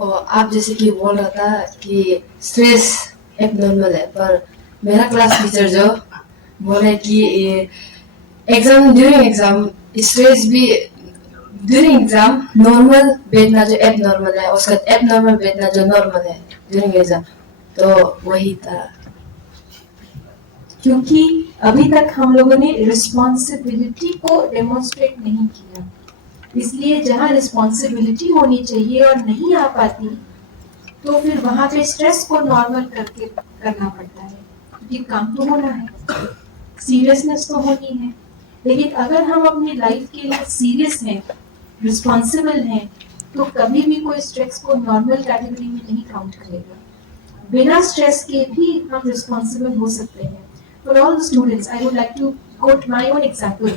और आप जैसे कि बोल रहा था कि स्ट्रेस एक नॉर्मल है, पर मेरा क्लास टीचर जो बोले कि ड्यूरिंग एग्जाम स्ट्रेस भी ड्यूरिंग एग्जाम नॉर्मल बैठना जो एब नॉर्मल है, उसका एब नॉर्मल बैठना जो नॉर्मल है ड्यूरिंग एग्जाम, तो वही था। क्योंकि अभी तक हम लोगों ने रिस्पॉन्सिबिलिटी को डेमोन्स्ट्रेट नहीं किया, इसलिए जहाँ रिस्पॉन्सिबिलिटी होनी चाहिए और नहीं आ पाती, तो फिर वहां पे स्ट्रेस को नॉर्मल करके करना पड़ता है, क्योंकि काम तो होना है, सीरियसनेस तो होनी है। लेकिन अगर हम अपनी लाइफ के लिए सीरियस हैं, रिस्पॉन्सिबल हैं, तो कभी भी कोई स्ट्रेस को नॉर्मल कैटेगरी में नहीं काउंट करेगा। बिना स्ट्रेस के भी हम रिस्पॉन्सिबल हो सकते हैं। For all the students I would like to quote my own example.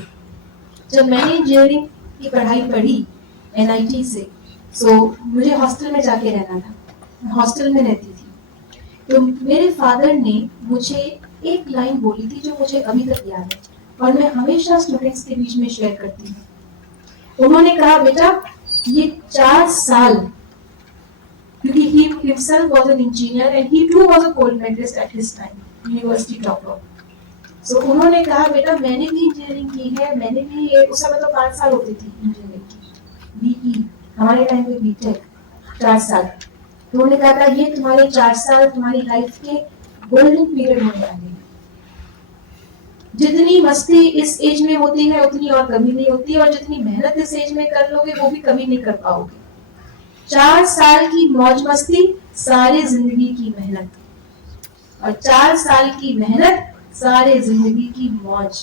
जब मैंने इंजीनियरिंग की पढ़ाई पढ़ी NIT से, मुझे हॉस्टल में जाके रहना था, हॉस्टल में रहती थी। तो मेरे फादर ने मुझे एक लाइन बोली थी जो मुझे अभी तक याद है, और मैं हमेशा स्टूडेंट्स के बीच में शेयर करती हूँ। उन्होंने कहा, बेटा ये 4 साल, क्योंकि he himself was an engineer and he too was a gold medalist at his time, university topper. उन्होंने कहा, बेटा मैंने भी इंजीनियरिंग की है, मैंने भी उस समय तो 5 साल होती थी इंजीनियरिंग की, BE हमारे टाइम पे BTech 4 साल। तो उन्होंने कहा था, ये तुम्हारे 4 साल तुम्हारी लाइफ के गोल्डन पीरियड होने वाले हैं। जितनी मस्ती इस एज में होती है उतनी और कभी नहीं होती, और जितनी मेहनत इस एज में कर लोगे वो भी कभी नहीं कर पाओगे। 4 साल की मौज मस्ती, सारी जिंदगी की मेहनत, और 4 साल की मेहनत, सारे जिंदगी की मौज।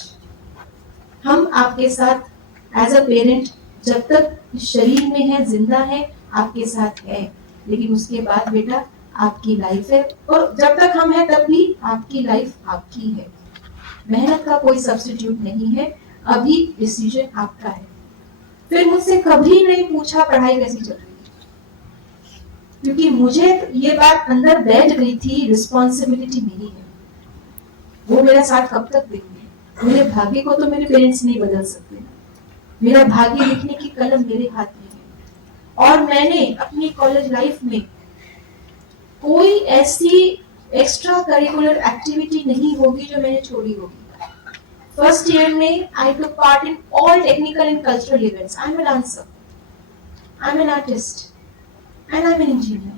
हम आपके साथ एज अ पेरेंट जब तक शरीर में है, जिंदा है, आपके साथ है, लेकिन उसके बाद बेटा आपकी लाइफ है, और जब तक हम हैं तब भी आपकी लाइफ आपकी है। मेहनत का कोई सब्स्टिट्यूट नहीं है, अभी डिसीजन आपका है। फिर मुझसे कभी नहीं पूछा पढ़ाई कैसी चल रही है, क्योंकि मुझे ये बात अंदर बैठ गई थी, रिस्पॉन्सिबिलिटी मेरी है, वो मेरा साथ कब तक देंगे। मेरे भाग्य को तो मेरे पेरेंट्स नहीं बदल सकते, मेरा भाग्य लिखने की कलम मेरे हाथ में है। और मैंने अपनी कॉलेज लाइफ में कोई ऐसी एक्स्ट्रा करिकुलर एक्टिविटी नहीं होगी जो मैंने छोड़ी होगी। फर्स्ट ईयर में I took part in all technical and cultural events. I am a dancer, I am an artist, and I'm an engineer.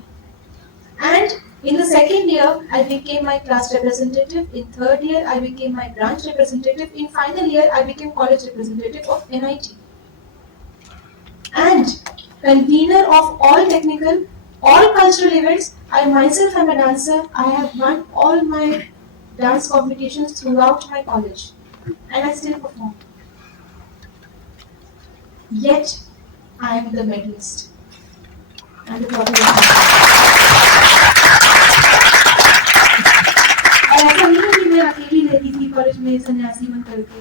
And in the second year, I became my class representative. In third year, I became my branch representative. In final year, I became college representative of NIT. And convener of all technical, all cultural events. I myself am a dancer. I have won all my dance competitions throughout my college. And I still perform. Yet, I am the medalist. और ऐसा नहीं है कि मैं अकेली रहती थी college में सन्यासी बन करके,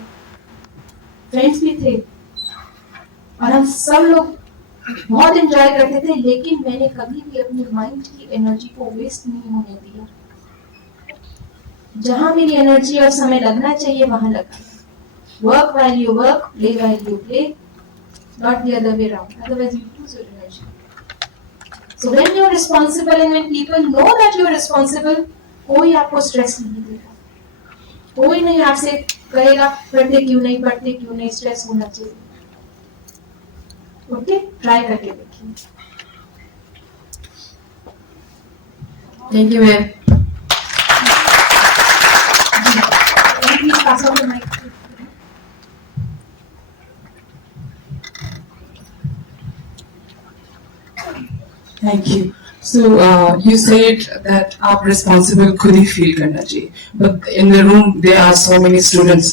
फ्रेंड्स भी थे और हम सब लोग बहुत एंजॉय करते थे, लेकिन मैंने कभी भी अपनी माइंड की एनर्जी को वेस्ट नहीं होने दिया। जहां मेरी एनर्जी और समय लगना चाहिए वहां लगा। Work while you work, play while you play, not the other way around, otherwise you lose your energy. So when you are responsible and when people know that you are responsible, कोई आपको stress नहीं देगा, कोई नहीं आपसे कहेगा पढ़ते क्यों नहीं, स्ट्रेस होना चाहिए। ओके, ट्राई करके देखिए। Thank you ma'am. Please pass on the mic. Thank you. So you said that आप responsible खुद ही feel करना चाहिए, but in the room there are so many students,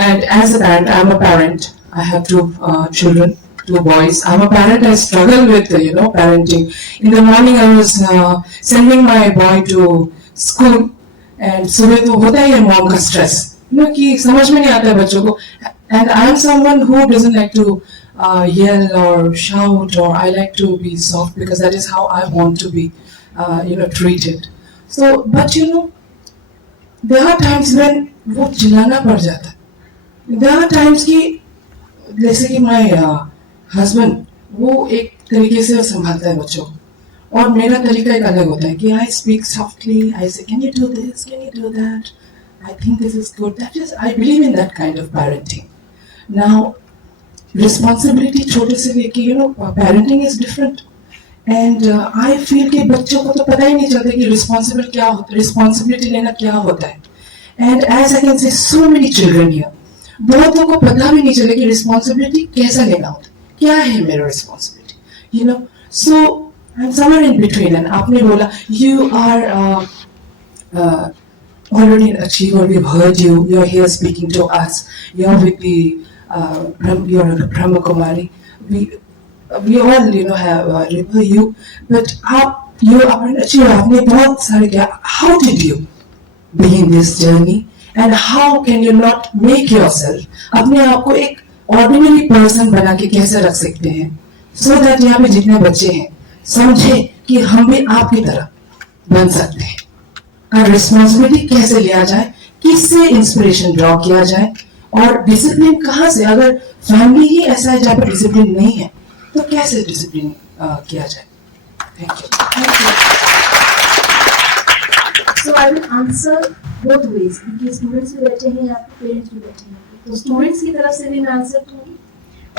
and as a parent, I'm a parent. I have 2 children, 2 boys. I'm a parent. I struggle with parenting. In the morning I was sending my boy to school, and सुबह तो होता ही है mom का stress, कि समझ में नहीं आता है बच्चों को, and I am someone who doesn't like to yell or shout, or I like to be soft because that is how I want to be treated. So but there are times when वो चिल्लाना पड़ जाता है। There are times कि जैसे कि my husband वो एक तरीके से संभालता है बच्चों, और मेरा तरीका एक अलग होता है कि आई स्पीक सॉफ्टली, आई से can you do this, can you do that, I think this is good, that is I believe in that kind of parenting. Now responsibility छोटे से लेके parenting is different and I feel कि बच्चों को तो पता ही नहीं चलता कि रिस्पॉन्सिबिलिटी लेना क्या होता है। And as I can say so many children here, बहुतों को पता भी नहीं चले कि रिस्पॉन्सिबिलिटी कैसा लेना होता है, क्या है मेरा responsibility, so I am somewhere in between. And आपने बोला you are already an achiever, we've heard you, you're here speaking to us, you're with the you're a Brahma Kumari, we all have remember you, but you are an achiever, आपने बहुत सारे क्या, how did you begin this journey and how can you not make yourself अपने आप को एक ordinary person बना के कैसे रख सकते हैं, so that यहाँ पे जितने बच्चे हैं समझे कि हम भी आपकी तरह बन सकते हैं। और रिस्पॉन्सिबिलिटी कैसे लिया जाए, किससे इंस्पिरेशन ड्रॉ किया जाए, और डिसिप्लिन कहाँ से, अगर फैमिली ही ऐसा है जहाँ पर डिसिप्लिन नहीं है तो कैसे डिसिप्लिन किया जाए। Thank you. So I will answer both ways, क्योंकि स्टूडेंट्स भी बैठे हैं यहाँ पे, पेरेंट्स भी बैठे हैं, तो स्टूडेंट्स की तरफ से भी मैं आंसर दूंगी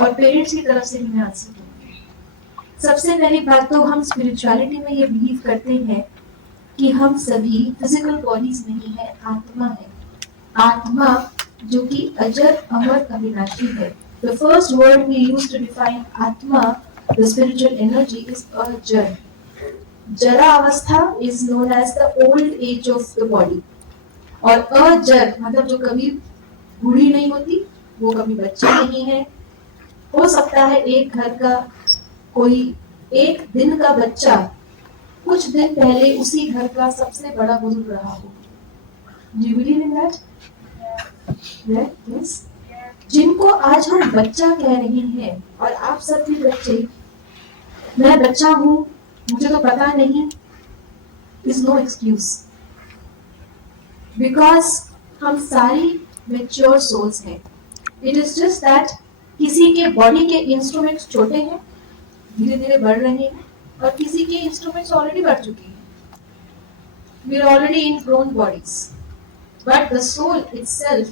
और पेरेंट्स की तरफ से भी मैं आंसर दूंगी। सबसे पहली बात तो हम स्पिरिचुअलिटी में ये बिलीव करते हैं कि हम सभी फिजिकल बॉडीज नहीं है, आत्मा है, आत्मा जो कि अजर अमर अविनाशी है। The first word we use to define आत्मा, the spiritual energy, is अजर। जरा अवस्था is known as the old age of the body, और अजर मतलब जो कभी बूढ़ी नहीं होती, वो कभी बच्ची नहीं है। हो सकता है एक घर का कोई एक दिन का बच्चा कुछ दिन पहले उसी घर का सबसे बड़ा बुजुर्ग रहा हो। Do you believe in that? Yes. जिनको आज हम बच्चा कह रहे हैं, और आप सब भी बच्चे, मैं बच्चा हूँ, मुझे तो पता नहीं, is no excuse, because हम सारी mature souls हैं। It is just that किसी के बॉडी के इंस्ट्रूमेंट्स छोटे हैं, धीरे धीरे बढ़ रहे हैं, और किसी के इंस्ट्रूमेंट्स ऑलरेडी बढ़ चुके हैं। We are already in grown bodies, but the soul itself,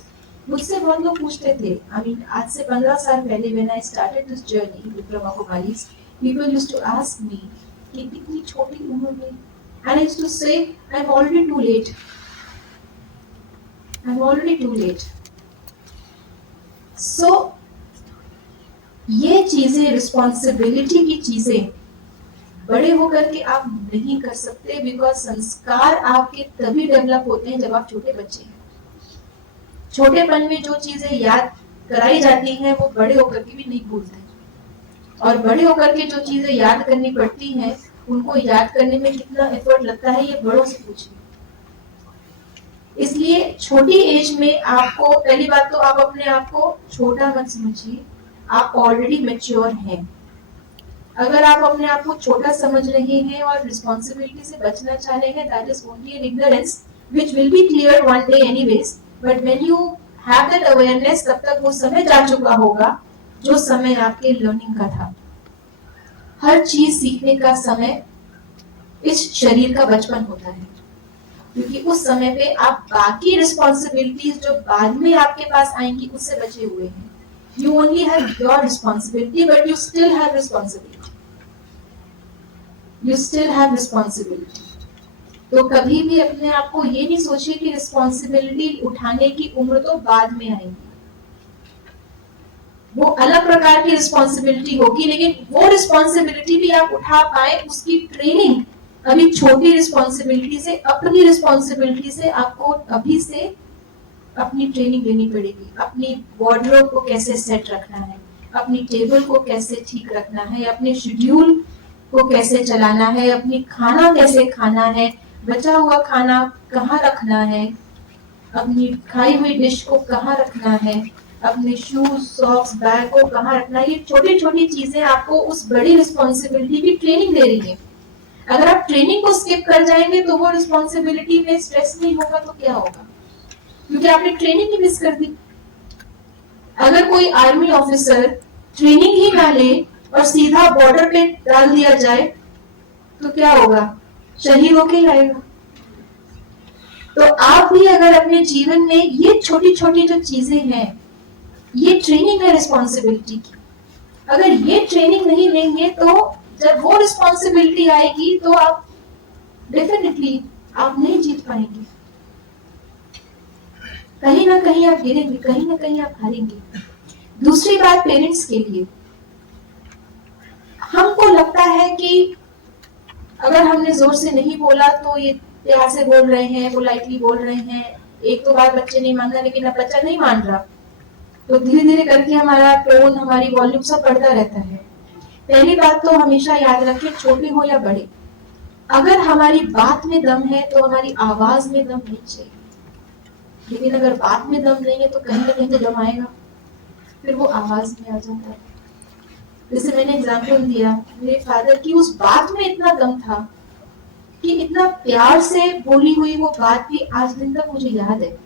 मुझसे बहुत लोग पूछते थे, I mean आज से 15 साल पहले when I started this journey with Brahma Kumaris, people used to ask me कि इतनी छोटी उम्र में, and I used to say I'm already too late, I'm already too late। So ये चीजें, रिस्पॉन्सिबिलिटी की चीजें बड़े होकर के आप नहीं कर सकते, बिकॉज संस्कार आपके तभी डेवलप होते हैं जब आप छोटे बच्चे हैं। छोटेपन में जो चीजें याद कराई जाती हैं वो बड़े होकर के भी नहीं भूलते, और बड़े होकर के जो चीजें याद करनी पड़ती हैं उनको याद करने में कितना एफर्ट लगता है ये बड़ों से पूछिए। इसलिए छोटी एज में आपको, पहली बात तो आप अपने आप को छोटा मत समझिए, आप ऑलरेडी मैच्योर हैं। अगर आप अपने आप को छोटा समझ रहे हैं और रिस्पॉन्सिबिलिटी से बचना चाह रहे हैं, that is only an ignorance which will be clear one day anyways, but when you have that awareness, तब तक वो समय जा चुका होगा जो समय आपके लर्निंग का था। हर चीज सीखने का समय इस शरीर का बचपन होता है, क्योंकि उस समय पे आप बाकी रिस्पॉन्सिबिलिटीज जो बाद में आपके पास आएंगी उससे बचे हुए हैं। You only have your responsibility, but you still have responsibility. You still have responsibility. तो कभी भी अपने आप को ये नहीं सोचिए कि रिस्पॉन्सिबिलिटी उठाने की उम्र तो बाद में आएगी। वो अलग प्रकार की रिस्पॉन्सिबिलिटी होगी, लेकिन वो रिस्पॉन्सिबिलिटी भी आप उठा पाए, उसकी ट्रेनिंग अभी छोटी रिस्पॉन्सिबिलिटी से, अपनी रिस्पॉन्सिबिलिटी से आपको अभी से अपनी ट्रेनिंग लेनी पड़ेगी। अपनी वार्डरोब को कैसे सेट रखना है, अपनी टेबल को कैसे ठीक रखना है, अपने शेड्यूल को कैसे चलाना है, अपनी खाना कैसे खाना है, बचा हुआ खाना कहाँ रखना है, अपनी खाई हुई डिश को कहाँ रखना है, अपने शूज, सॉक्स, बैग को कहाँ रखना है। ये छोटी छोटी चीजें आपको उस बड़ी रिस्पॉन्सिबिलिटी की ट्रेनिंग दे रही है। अगर आप ट्रेनिंग को स्किप कर जाएंगे तो वो रिस्पॉन्सिबिलिटी में स्ट्रेस नहीं होगा तो क्या होगा, क्योंकि आपने ट्रेनिंग ही मिस कर दी। अगर कोई आर्मी ऑफिसर ट्रेनिंग ही ना ले और सीधा बॉर्डर पे डाल दिया जाए तो क्या होगा, शहीद होके ही आएगा। तो आप भी अगर अपने जीवन में ये छोटी छोटी जो चीजें हैं, ये ट्रेनिंग है रिस्पॉन्सिबिलिटी की, अगर ये ट्रेनिंग नहीं लेंगे तो जब वो रिस्पॉन्सिबिलिटी आएगी तो आप डेफिनेटली आप नहीं जीत पाएंगे, कहीं ना कहीं आप गिरेंगे, कहीं ना कहीं आप हारेंगे। दूसरी बात पेरेंट्स के लिए, हमको लगता है कि अगर हमने जोर से नहीं बोला तो ये प्यार से बोल रहे हैं, पोलाइटली बोल रहे हैं, एक तो बात बच्चे नहीं मान रहा, लेकिन अब बच्चा नहीं मान रहा तो धीरे धीरे करके हमारा टोन, हमारी वॉल्यूम सब बढ़ता रहता है। पहली बात तो हमेशा याद रखें, छोटे हो या बड़े, अगर हमारी बात में दम है तो हमारी आवाज में दम नहीं चाहिए, लेकिन अगर बात में दम नहीं है तो कहीं ना कहीं तो दम आएगा, फिर वो आवाज में आ जाता है। जैसे मैंने एग्जाम्पल दिया, मेरे फादर की उस बात में इतना दम था कि इतना प्यार से बोली हुई वो बात भी आज दिन तक मुझे याद है।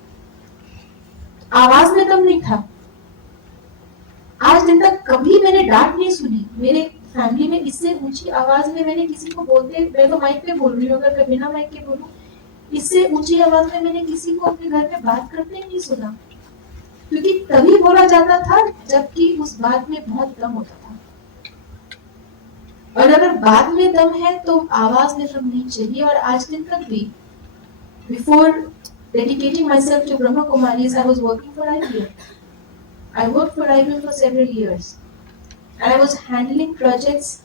आवाज में दम नहीं था, आज दिन तक कभी मैंने डांट नहीं सुनी मेरे फैमिली में, इससे ऊंची आवाज में मैंने किसी को बोलते, मैं तो माइक पे बोल रही हूँ, अगर बिना माइक के बोलूं, इससे ऊंची आवाज में मैंने किसी को अपने घर में बात करते ही नहीं सुना, क्योंकि तभी बोला जाता था जबकि उस बात में बहुत दम होता था। और अगर बात में दम है तो आवाज में दम नहीं चाहिए। और आज दिन तक भी, before dedicating myself to Brahma Kumaris, I was working for IBM. I worked for IBM for several years, and I was handling projects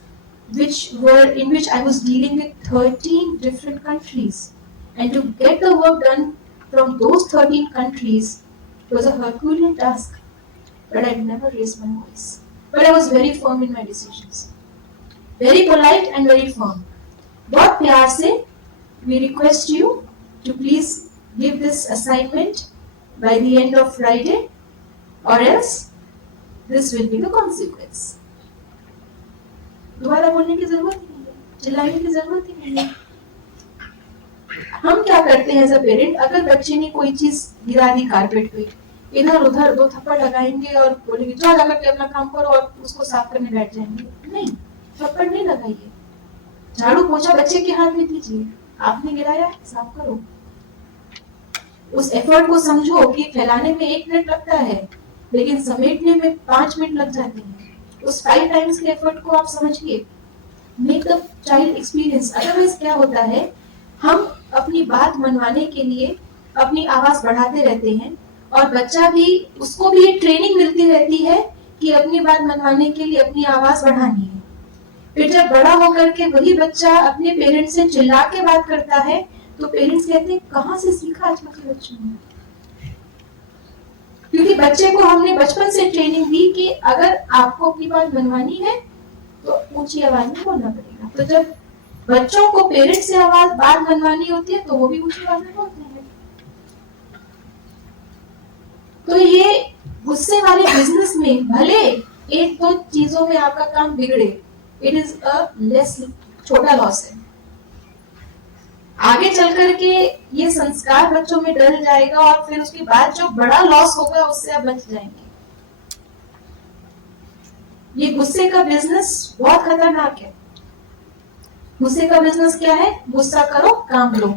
in which I was dealing with 13 different countries, and to get the work done from those 13 countries was a Herculean task. But I never raised my voice. But I was very firm in my decisions, very polite and very firm. बहुत प्यार से we request you to please give this assignment by the end of Friday, or else this will be the consequence. दोबारा बोलने की जरूरत ही नहीं है, चिल्लाने की जरूरत ही नहीं है। हम क्या करते हैं एज अ पेरेंट, अगर बच्चे ने कोई चीज गिरा दी कारपेट पे, इधर उधर दो थप्पड़ लगाएंगे और बोलेंगे जाओ जाकर के अपना काम करो, और उसको साफ करने बैठ जाएंगे। नहीं, थप्पड़ नहीं लगाइए, झाड़ू पोछा बच्चे के हाथ में दीजिए, आपने गिराया साफ करो। उस एफर्ट को समझो कि फैलाने में 1 मिनट लगता है, लेकिन समेटने में 5 मिनट लग जाते हैं। उस 5 टाइम्स के एफर्ट को आप समझिए, make the child experience. Otherwise क्या होता है, हम अपनी बात मनवाने के लिए अपनी आवाज बढ़ाते रहते हैं, और बच्चा भी, उसको भी एक ट्रेनिंग मिलती रहती है कि अपनी बात मनवाने के लिए अपनी आवाज बढ़ानी है। फिर जब बड़ा होकर के वही बच्चा अपने पेरेंट्स से चिल्ला के बात करता है, तो पेरेंट्स कहते हैं कहाँ से सीखा आजकल के बच्चों ने। क्योंकि बच्चे को हमने बचपन से ट्रेनिंग दी कि अगर आपको अपनी बात मनवानी है तो ऊंची आवाज में बोलना पड़ेगा। तो जब बच्चों को पेरेंट्स से बात मनवानी होती है तो वो भी ऊंची आवाज में बोलते हैं। तो ये गुस्से वाले बिजनेस में भले 1-2 चीजों में आपका काम बिगड़े, इट इज अ लेस, छोटा लॉस है। आगे चल करके ये संस्कार बच्चों में डल जाएगा, और फिर उसके बाद जो बड़ा लॉस होगा उससे आप बच जाएंगे। ये गुस्से का बिजनेस बहुत खतरनाक है। गुस्से का बिजनेस क्या है, गुस्सा करो काम लो,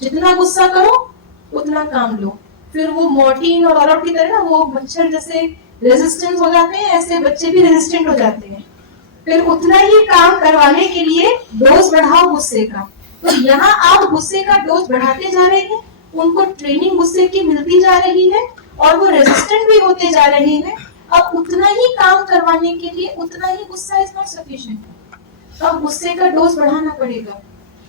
जितना गुस्सा करो उतना काम लो। फिर वो मोर्टीन और ऑलआउट की तरह ना, वो मच्छर जैसे रेजिस्टेंट हो जाते हैं, ऐसे बच्चे भी रेजिस्टेंट हो जाते हैं। फिर उतना ही काम करवाने के लिए डोज बढ़ाओ गुस्से का। तो यहाँ आप गुस्से का डोज बढ़ाते जा रहे हैं, उनको ट्रेनिंग गुस्से की मिलती जा रही है, और वो रेजिस्टेंट भी होते जा रहे हैं। अब उतना ही काम करवाने के लिए उतना ही गुस्सा इज नॉट सफिशिएंट, अब गुस्से का डोज बढ़ाना पड़ेगा,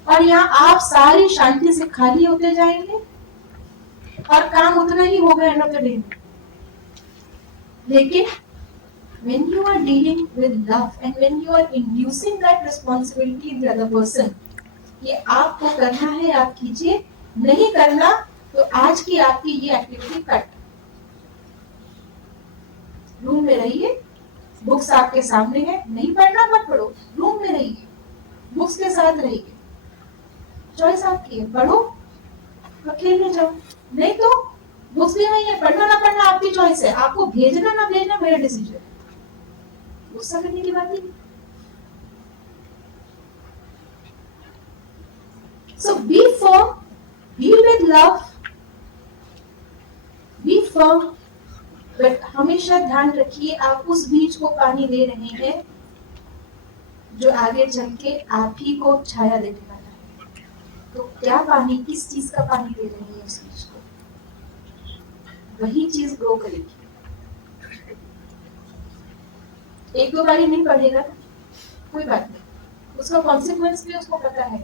और यहाँ आप सारी शांति से खाली होते जाएंगे, और काम उतना ही होगा एंड ऑफ द डे। लेकिन when you are dealing with love and when you are inducing that responsibility in the other person, ये आपको करना है आप कीजिए, नहीं करना तो आज की आपकी ये एक्टिविटी कट। रूम में रहिए, बुक्स आपके सामने है, नहीं पढ़ना मत पढ़ो, रूम में रहिए, बुक्स के साथ रहिए, चॉइस आपकी है, पढ़ो और खेलने जाओ, नहीं तो बुक्स भी नहीं है, पढ़ना ना पढ़ना आपकी चॉइस है, आपको भेजना ना भेजना मेरा डिसीजन है। गुस्सा करने की बात नहीं। So be firm, deal with love, be firm, but हमेशा ध्यान रखिए आप उस बीज को पानी दे रहे हैं जो आगे चल के आप ही को छाया देने वाला है। तो क्या पानी, किस चीज का पानी दे रहे हैं उस बीज को, वही चीज ग्रो करेगी। एक दो बारी नहीं पढ़ेगा कोई बात नहीं, उसका कॉन्सिक्वेंस भी उसको पता है,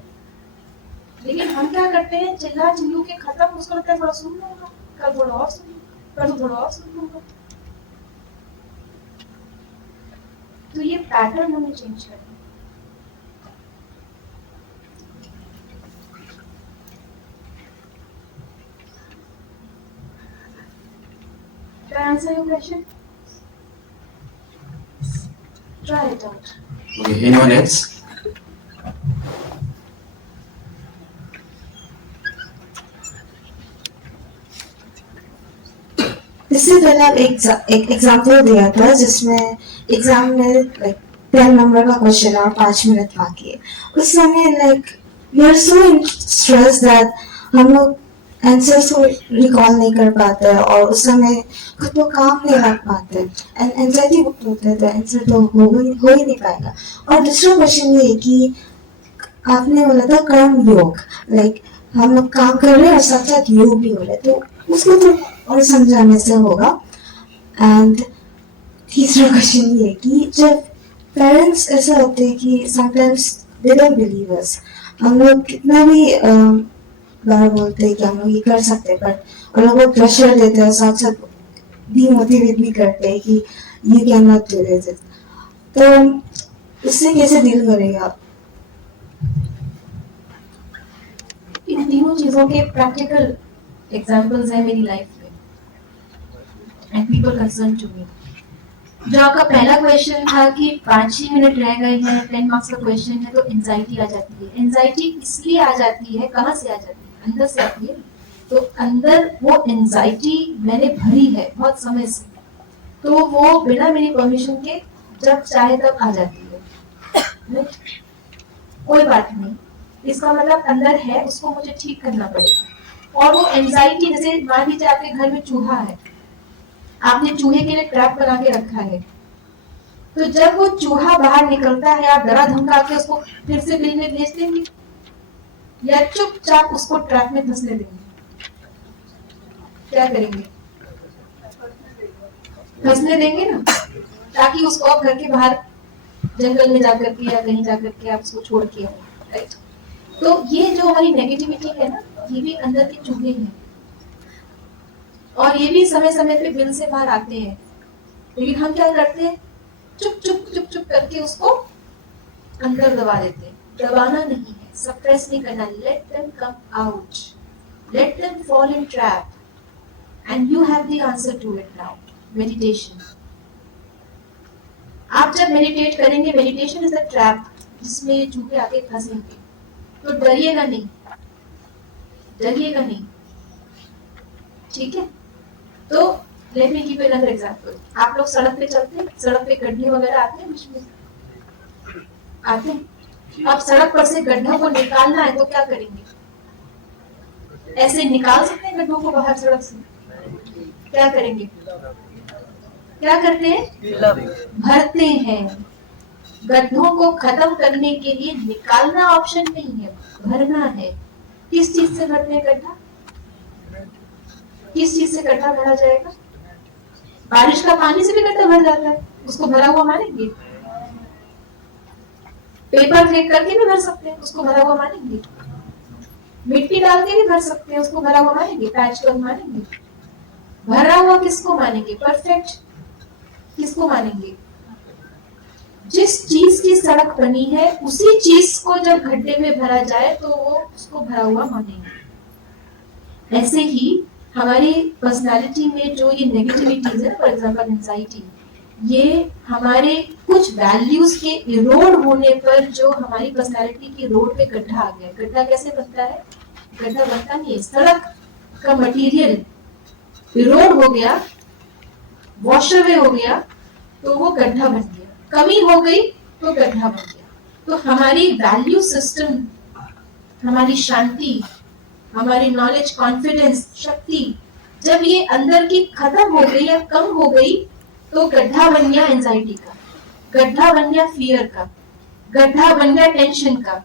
लेकिन हम क्या करते हैं, चिल्ला चिल्लू के खत्म, उसको लगता है थोड़ा सुन लूंगा, कल थोड़ा और सुन लूंगा, कल थोड़ा और सुन लूंगा। तो ये पैटर्न हमें चेंज करना है। Did I answer your question? Try it out. Okay, anyone else? इससे पहले आप एक एग्जाम्पल दिया था जिसमें एग्जाम में लाइक 10 नंबर का क्वेश्चन और 5 मिनट बाकी है, उस समय like we are so stress that हम लोग आंसर्स को रिकॉल नहीं कर पाते और उस समय खुद को काम नहीं रख पाते एंड एंजाइटी होते हैं, तो आंसर तो हो ही नहीं पाएगा। और दूसरा क्वेश्चन ये है कि आपने बोला था कर्म योग, लाइक हम लोग काम कर रहे हैं और साथ साथ योग भी हो रहे, तो उसको तो और समझाने से होगा। एंड तीसरा क्वेश्चन ये कि जब पेरेंट्स ऐसा होते हैं कि sometimes they don't believe us, हम लोग कितना भी बार बोलते हैं कि हम लोग ये कर सकते हैं, पर उन लोगों को प्रेशर देते हैं, साथ साथ डिमोटिवेट भी करते हैं कि you can not do this, तो उससे कैसे डील करेगा आप? इन तीनों चीजों के प्रैक्टिकल एग्जांपल्स हैं मेरी लाइफ में and people concern to me. जो आपका पहला क्वेश्चन था कि 5 ही मिनट रह गए हैं, 10 मार्क्स का क्वेश्चन है, तो एंजाइटी आ जाती है। एंजाइटी इसलिए आ जाती है, कहाँ से आ जाती है? अंदर से आती है। तो अंदर वो एंजाइटी मैंने भरी है बहुत समय से, तो वो बिना मेरी परमिशन के जब चाहे तब आ जाती है। कोई बात नहीं, इसका मतलब अंदर है, उसको मुझे ठीक करना पड़ेगा। और वो एंजाइटी, जैसे मान लीजिए आपके घर में चूहा है, आपने चूहे के लिए ट्रैप बना के रखा है, तो जब वो चूहा बाहर निकलता है आप डरा धमका के उसको फिर से बिल में भेज देंगे या चुपचाप उसको ट्रैप में फंसने देंगे? क्या करेंगे? फंसने देंगे ना, ताकि उसको आप घर के बाहर जंगल में जाकर के या कहीं जाकर के आप उसको छोड़ के आए, राइट? तो ये जो हमारी नेगेटिविटी है ना, ये भी अंदर के चूहे हैं और ये भी समय समय पे बिल से बाहर आते हैं, लेकिन हम क्या करते हैं, चुप चुप चुप चुप करके उसको अंदर दबा देते हैं। दबाना नहीं है, सप्रेस नहीं करना, let them come out, let them fall in trap and you have the answer to it now. Meditation, आप जब मेडिटेट करेंगे, मेडिटेशन इज अ ट्रैप जिसमें चूहे आके फंसेंगे, तो डरिएगा नहीं, डरिएगा नहीं, ठीक है? तो let me give another example. आप लोग सड़क पे चलते हैं, सड़क पे गड्ढे वगैरह आते हैं, बीच में आते हैं, अब सड़क पर से गड्ढों को निकालना है तो क्या करेंगे? ऐसे निकाल सकते हैं गड्ढों को बाहर सड़क से? क्या करेंगे? क्या करते हैं? भरते हैं। गड्ढों को खत्म करने के लिए निकालना ऑप्शन नहीं है, भरना है। किस चीज से भरते हैं गड्ढा? किस चीज से गड्ढा भरा जाएगा? बारिश का पानी से भी गड्ढा भर जाता है, उसको भरा हुआ मानेंगे? पेपर फेंक करके भी भर सकते हैं, उसको भरा हुआ मानेंगे? मिट्टी डाल के भी भर सकते हैं, उसको भरा हुआ मानेंगे? पैच वर्क मानेंगे? भरा हुआ किसको मानेंगे? परफेक्ट किसको मानेंगे? जिस चीज की सड़क बनी है उसी चीज को जब गड्ढे में भरा जाए तो वो उसको भरा हुआ मानेंगे। ऐसे ही हमारी पर्सनालिटी में जो ये नेगेटिविटीज है, फॉर एग्जांपल एंजाइटी, ये हमारे कुछ वैल्यूज के इरोड होने पर जो हमारी पर्सनालिटी की रोड पे गड्ढा आ गया। गड्ढा कैसे बनता है? गड्ढा बनता नहीं है, सड़क का मटेरियल इरोड हो गया, वॉश अवे हो गया, तो वो गड्ढा बन गया। कमी हो गई तो गड्ढा बन गया। तो हमारी वैल्यू सिस्टम हमारी शांति, हमारी नॉलेज, कॉन्फिडेंस, शक्ति जब ये अंदर की खत्म हो गई या कम हो गई तो गड्ढा बन गया एंजाइटी का, गड्ढा बन गया फियर का, गड्ढा बन गया टेंशन का।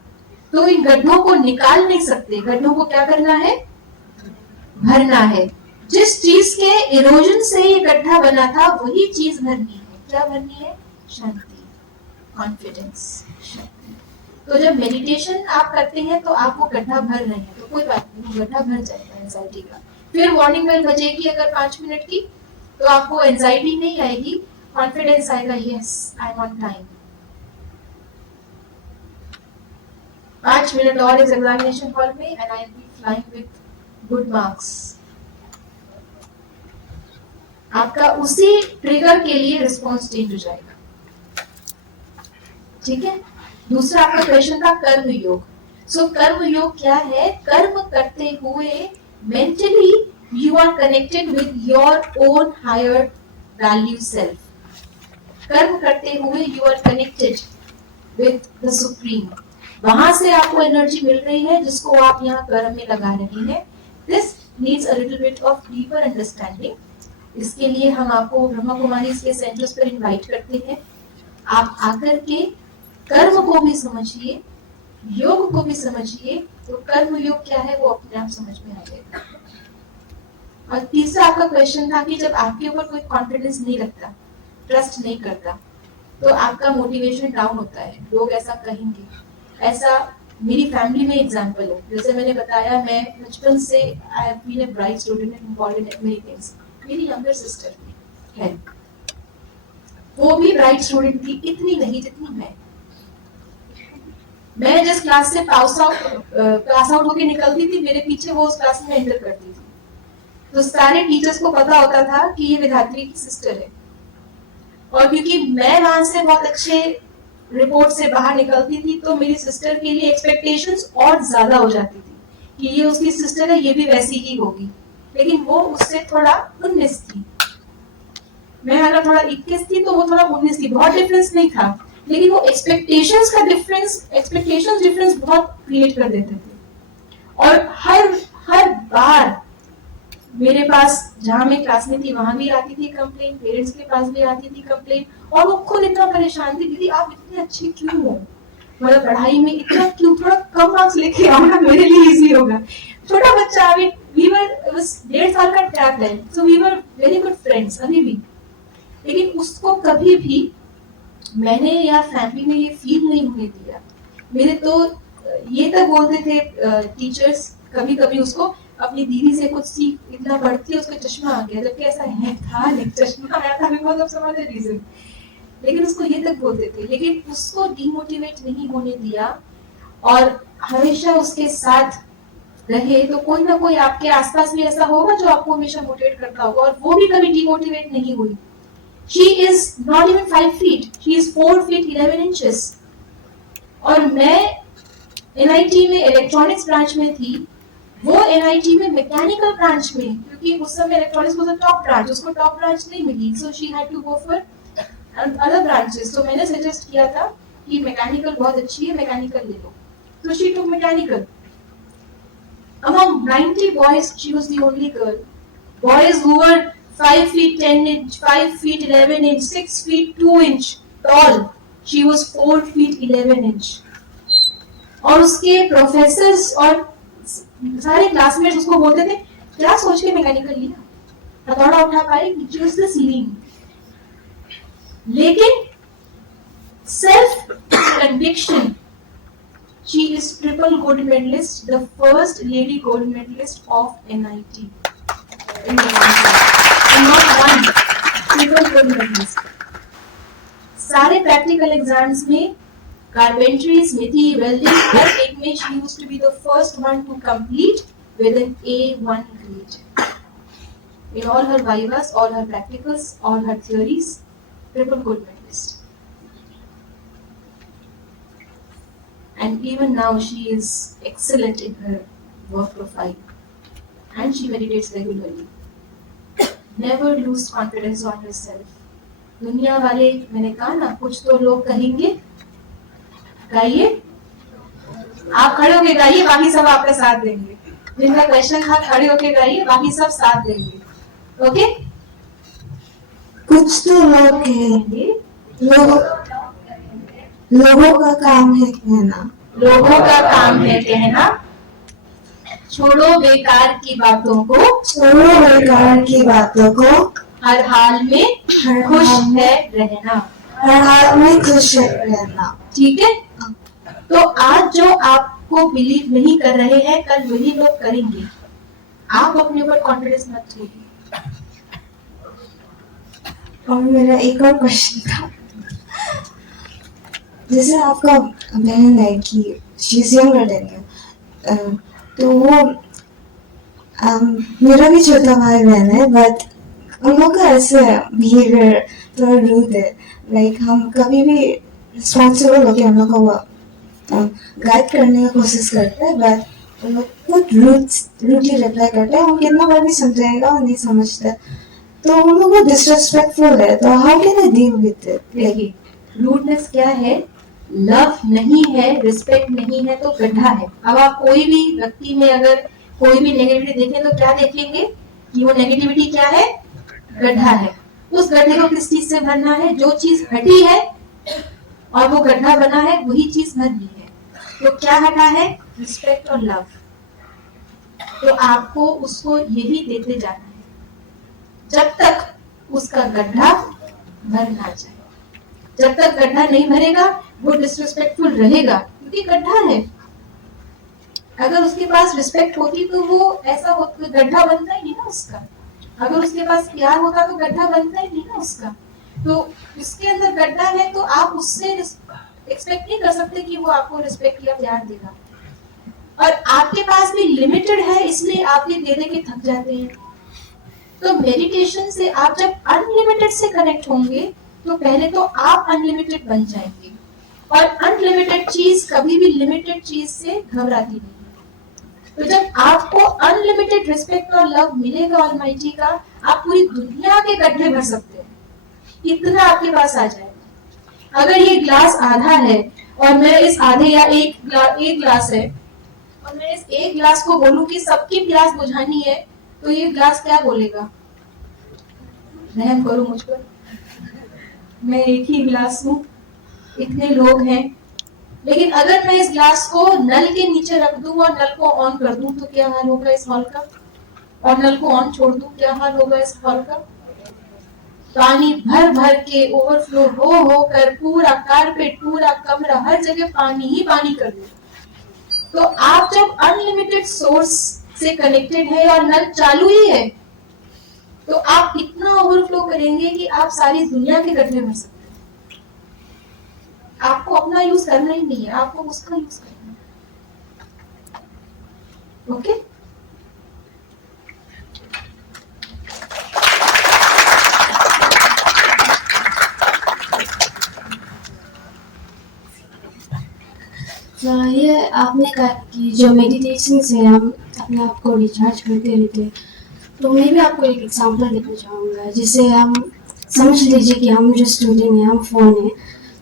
तो इन गड्ढों को निकाल नहीं सकते, गड्ढों को क्या करना है? भरना है। जिस चीज के इरोजन से ये गड्ढा बना था वही चीज भरनी है। क्या भरनी है? शांति, कॉन्फिडेंस, शक्ति। तो जब मेडिटेशन आप करते हैं तो आप वो गड्ढा भर रहे हैं, तो कोई बात नहीं, गड्ढा भर जाएगा एंजाइटी का। फिर वार्निंग बेल बजेगी अगर 5 मिनट की, तो आपको एंजाइटी नहीं आएगी, कॉन्फिडेंस आएगा, yes I am on time. 5 minute और इस एग्जामिनेशन हॉल में and I will be flying with good marks. आपका उसी ट्रिगर के लिए रिस्पॉन्स चेंज हो जाएगा। ठीक है। दूसरा आपका क्वेश्चन था कर्म योग। सो कर्म योग क्या है? कर्म करते हुए mentally you are connected with your own higher value self. कर्म करते हुए you are connected with the supreme. वहां से आपको एनर्जी मिल रही है जिसको आप यहाँ कर्म में लगा रही हैं। This needs a little bit of deeper understanding. इसके लिए हम आपको ब्रह्मा कुमारी के सेंटर्स पर इनवाइट करते हैं। आप आकर के कर्म को भी समझिए, योग को भी समझिए, तो कर्म योग क्या है वो अपने आप समझ में आ जाएगा। और तीसरा आपका क्वेश्चन था कि जब आपके ऊपर कोई कॉन्फिडेंस नहीं रखता, ट्रस्ट नहीं करता, तो आपका मोटिवेशन डाउन होता है। लोग ऐसा कहेंगे। ऐसा मेरी फैमिली में एग्जांपल है। जैसे मैंने बताया, मैं बचपन से I have been a bright student and involved in many things. मेरी यंगर सिस्टर है, वो भी ब्राइट स्टूडेंट थी, इतनी नहीं जितनी मैं जिस क्लास से पास आउट होके निकलती थी, मेरे पीछे वो उस क्लास में एंटर करती थी। तो सारे टीचर्स को पता होता था कि ये विधात्री की सिस्टर है। और क्योंकि मैं वहां से बहुत अच्छे रिपोर्ट से बाहर निकलती थी, तो मेरी सिस्टर के लिए एक्सपेक्टेशंस और ज्यादा हो जाती थी कि ये उसकी सिस्टर है, ये भी वैसी ही होगी। लेकिन वो उससे थोड़ा 19 थी, मैं अगर थोड़ा 21 थी तो वो थोड़ा 19 थी। बहुत डिफरेंस नहीं था, लेकिन वो एक्सपेक्टेशंस डिफरेंस बहुत क्रिएट कर देते थे। और हर बार मेरे पास, जहां मैं क्लास में थी वहां भी आती थी कंप्लेन, पेरेंट्स के पास भी आती थी कंप्लेन, और वो खुद इतना परेशान थी, दीदी आप इतने अच्छे क्यों हो, मतलब पढ़ाई में इतना क्यों, थोड़ा कम मार्क्स लेके आओ ना, मेरे लिए इजी होगा। छोटा बच्चा, अभी वी वर, बस 1.5 साल का गैप है, so we were very good friends अभी भी। लेकिन उसको कभी भी मैंने या फैमिली ने ये फील नहीं होने दिया। मेरे तो ये तक बोलते थे टीचर्स कभी कभी उसको, अपनी दीदी से कुछ सीख, इतना पढ़ती है उसको चश्मा आ गया, जबकि ऐसा है था नहीं, चश्मा आया था because of some other reason. लेकिन उसको ये तक बोलते थे, लेकिन उसको डिमोटिवेट नहीं होने दिया और हमेशा उसके साथ रहे। तो कोई ना कोई आपके आसपास भी ऐसा होगा जो आपको हमेशा मोटिवेट करता होगा, और वो भी कभी डिमोटिवेट नहीं हुई। She is not even 5 feet. She is 4 feet 11 inches. और मैं NIT में इलेक्ट्रॉनिक्स ब्रांच में थी, वो NIT में मैकेनिकल ब्रांच में, क्योंकि उस समय इलेक्ट्रॉनिक्स वाज टॉप ब्रांच, उसको टॉप ब्रांच नहीं मिली, so she had to go for other branches. तो मैंने सजेस्ट किया था कि मैकेनिकल बहुत अच्छी है, मैकेनिकल ले लो, तो she took mechanical. Among 90 boys, she was the only girl. Boys who were 5 feet 10 inch, 5 feet 11 inch, 6 feet 2 inch tall. She was 4 feet 11 inch. और उसके प्रोफेसर्स और सारे क्लासमेट्स उसको बोलते थे, क्या सोच के मैकेनिकल लिया, हथौड़ा उठा पाएगी, यूजलेस लीविंग। लेकिन self conviction, she is triple gold medalist, the first lady gold medalist of NIT. Not one, triple gold medalist. सारे प्रैक्टिकल एग्जाम्स में, कार्पेंट्री, स्मिथी, वेल्डिंग, हर एक में she used to be the first one to complete with an A1 grade. In all her vivas, all her practicals, all her theories, triple gold medalist. And even now she is excellent in her work profile, and she meditates regularly. Never lose confidence on herself. दुनिया वाले, मैंने कहा ना, कुछ तो लोग कहेंगे, गाइए, आप खड़े होके गाइए, बाकी सब आपका साथ देंगे। जिनका क्वेश्चन था खड़े होके गाइए, बाकी सब साथ देंगे। ओके? कुछ तो लोग कहेंगे, लोगों का काम है कहना, लोगों का काम है कहना, छोड़ो बेकार की बातों को, छोड़ो बेकार की बातों को, हर हाल में खुश है रहना। हर हाल में खुश रहना। ठीक है? तो आज जो आपको बिलीव नहीं कर रहे हैं, कल वही लोग करेंगे। आप अपने ऊपर कॉन्फिडेंस मत छोड़िए। और मेरा एक और क्वेश्चन था, जैसे आपका बहन है कि she is younger than you, तो वो मेरा भी छोटा भाई बहन है, बट उन लोग का ऐसे बिहेवियर थोड़ा रूड है। लाइक हम कभी भी रिस्पॉन्सिबल होकर हम लोग को गाइड करने की कोशिश करते हैं, बट उन लोग बहुत रूडली रिप्लाई करते हैं। हम कितना बार भी समझाएगा और नहीं समझते, तो उन लोग बहुत डिसरेस्पेक्टफुल है। तो how can I deal with it? देखिए, रूडनेस क्या है? लव नहीं है, रिस्पेक्ट नहीं है तो गड्ढा है। अब आप कोई भी व्यक्ति में अगर कोई भी नेगेटिविटी देखें तो क्या देखेंगे कि वो नेगेटिविटी क्या है? गड्ढा है। उस गड्ढे को किस चीज से भरना है? जो चीज हटी है और वो गड्ढा बना है, वही चीज भरनी है। तो क्या हटा है? रिस्पेक्ट और लव। तो आपको उसको यही देते जाना है जब तक उसका गड्ढा भर ना जाए। जब तक गड्ढा नहीं भरेगा वो डिसरिस्पेक्टफुल रहेगा, क्योंकि गड्ढा है। अगर उसके पास रिस्पेक्ट होती तो वो ऐसा होता, गड्ढा बनता ही नहीं ना उसका। अगर उसके पास प्यार होता तो गड्ढा बनता ही नहीं ना उसका। तो उसके अंदर गड्ढा है तो आप उससे एक्सपेक्ट नहीं कर सकते कि वो आपको रिस्पेक्ट या प्यार देगा। और आपके पास भी लिमिटेड है, इसलिए आप ये दे दे के थक जाते हैं। तो मेडिटेशन से आप जब अनलिमिटेड से कनेक्ट होंगे तो पहले तो आप अनलिमिटेड बन जाएंगे। और अनलिमिटेड चीज कभी भी लिमिटेड चीज से घबराती नहीं। तो जब आपको अनलिमिटेड रिस्पेक्ट और लव मिलेगा ऑलमाइटी का, आप पूरी दुनिया के गड्ढे भर सकते हैं। इतना आपके पास आ जाएगा। अगर ये ग्लास आधा है और मैं इस आधे या एक ग्लास है और मैं इस एक ग्लास को बोलूं कि सबकी प्यास बुझानी है, तो ये ग्लास क्या बोलेगा? रहम करो मुझ पर, मैं एक ही ग्लास हूँ, इतने लोग हैं। लेकिन अगर मैं इस ग्लास को नल के नीचे रख दूं और नल को ऑन कर दूं तो क्या हाल होगा इस हॉल का? और नल को ऑन छोड़ दूं, क्या हाल होगा इस हॉल का? पानी भर भर के ओवरफ्लो हो कर पूरा कारपेट, पूरा कमरा, हर जगह पानी ही पानी कर दे। तो आप जब अनलिमिटेड सोर्स से कनेक्टेड है और नल चालू ही है, तो आप इतना ओवरफ्लो करेंगे कि आप सारी दुनिया के गड्ढे भर सकते हैं। आपको अपना यूज करना ही नहीं है, आपको उसका यूज करना है। ओके? तो ये आपने कहा कि जो मेडिटेशन से हम अपने आप को रिचार्ज करते रहते हैं, तो मैं भी आपको एक एग्जांपल देना चाहूँगा। जिसे हम समझ लीजिए कि हम जो स्टूडेंट हैं, हम फ़ोन हैं,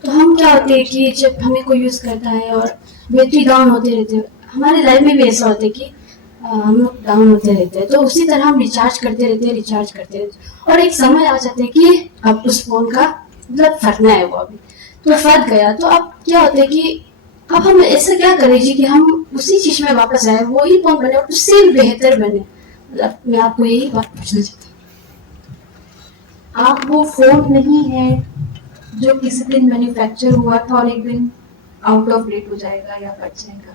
तो हम क्या होते हैं कि जब हमें कोई यूज़ करता है और बैटरी डाउन होते रहते हैं, हमारे लाइफ में भी ऐसा होता है कि हम लोग डाउन होते रहते हैं। तो उसी तरह हम रिचार्ज करते रहते हैं और एक समय आ जाता है कि अब उस फ़ोन का मतलब फटना है। वो अभी तो फट गया, तो अब क्या होता है कि अब हम ऐसा क्या करें जी कि हम उसी चीज में वापस आए, वही फोन बने और उससे बेहतर बने। मतलब मैं आपको यही बात पूछना चाहती हूँ। आप वो फोन नहीं है जो किसी दिन मैन्युफैक्चर हुआ था और एक दिन आउट ऑफ डेट हो जाएगा या फट जाएगा।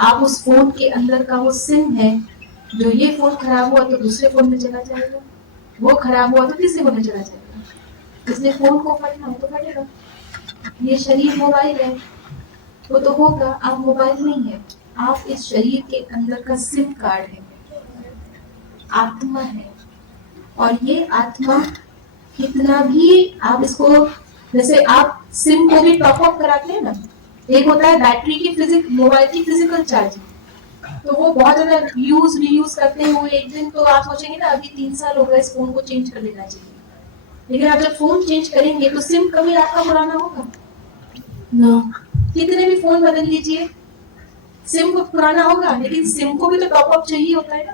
आप उस फोन के अंदर का वो सिम है, जो ये फोन खराब हुआ तो दूसरे फोन में चला जाएगा, वो खराब हुआ तो तीसरे फोन में चला जाएगा। इसलिए फोन को फटना हो तो फटेगा। ये शरीर मोबाइल है, वो तो होगा। आप मोबाइल नहीं है, आप इस शरीर के अंदर का सिम कार्ड है, आत्मा है। और ये आत्मा कितना भी आप इसको, जैसे आप सिम को भी टॉप अप कराते हैं ना, एक होता है बैटरी की मोबाइल की फिजिकल चार्जिंग, तो वो बहुत ज्यादा यूज रीयूज करते हुए एक दिन तो आप सोचेंगे ना अभी 3 साल हो गए, इस फोन को चेंज कर लेना चाहिए। लेकिन आप जब फोन चेंज करेंगे तो सिम कभी आपका पुराना होगा? नो। कितने भी फोन बदल लीजिए, सिम पुराना होगा, लेकिन सिम को भी तो टॉप अप चाहिए होता है ना,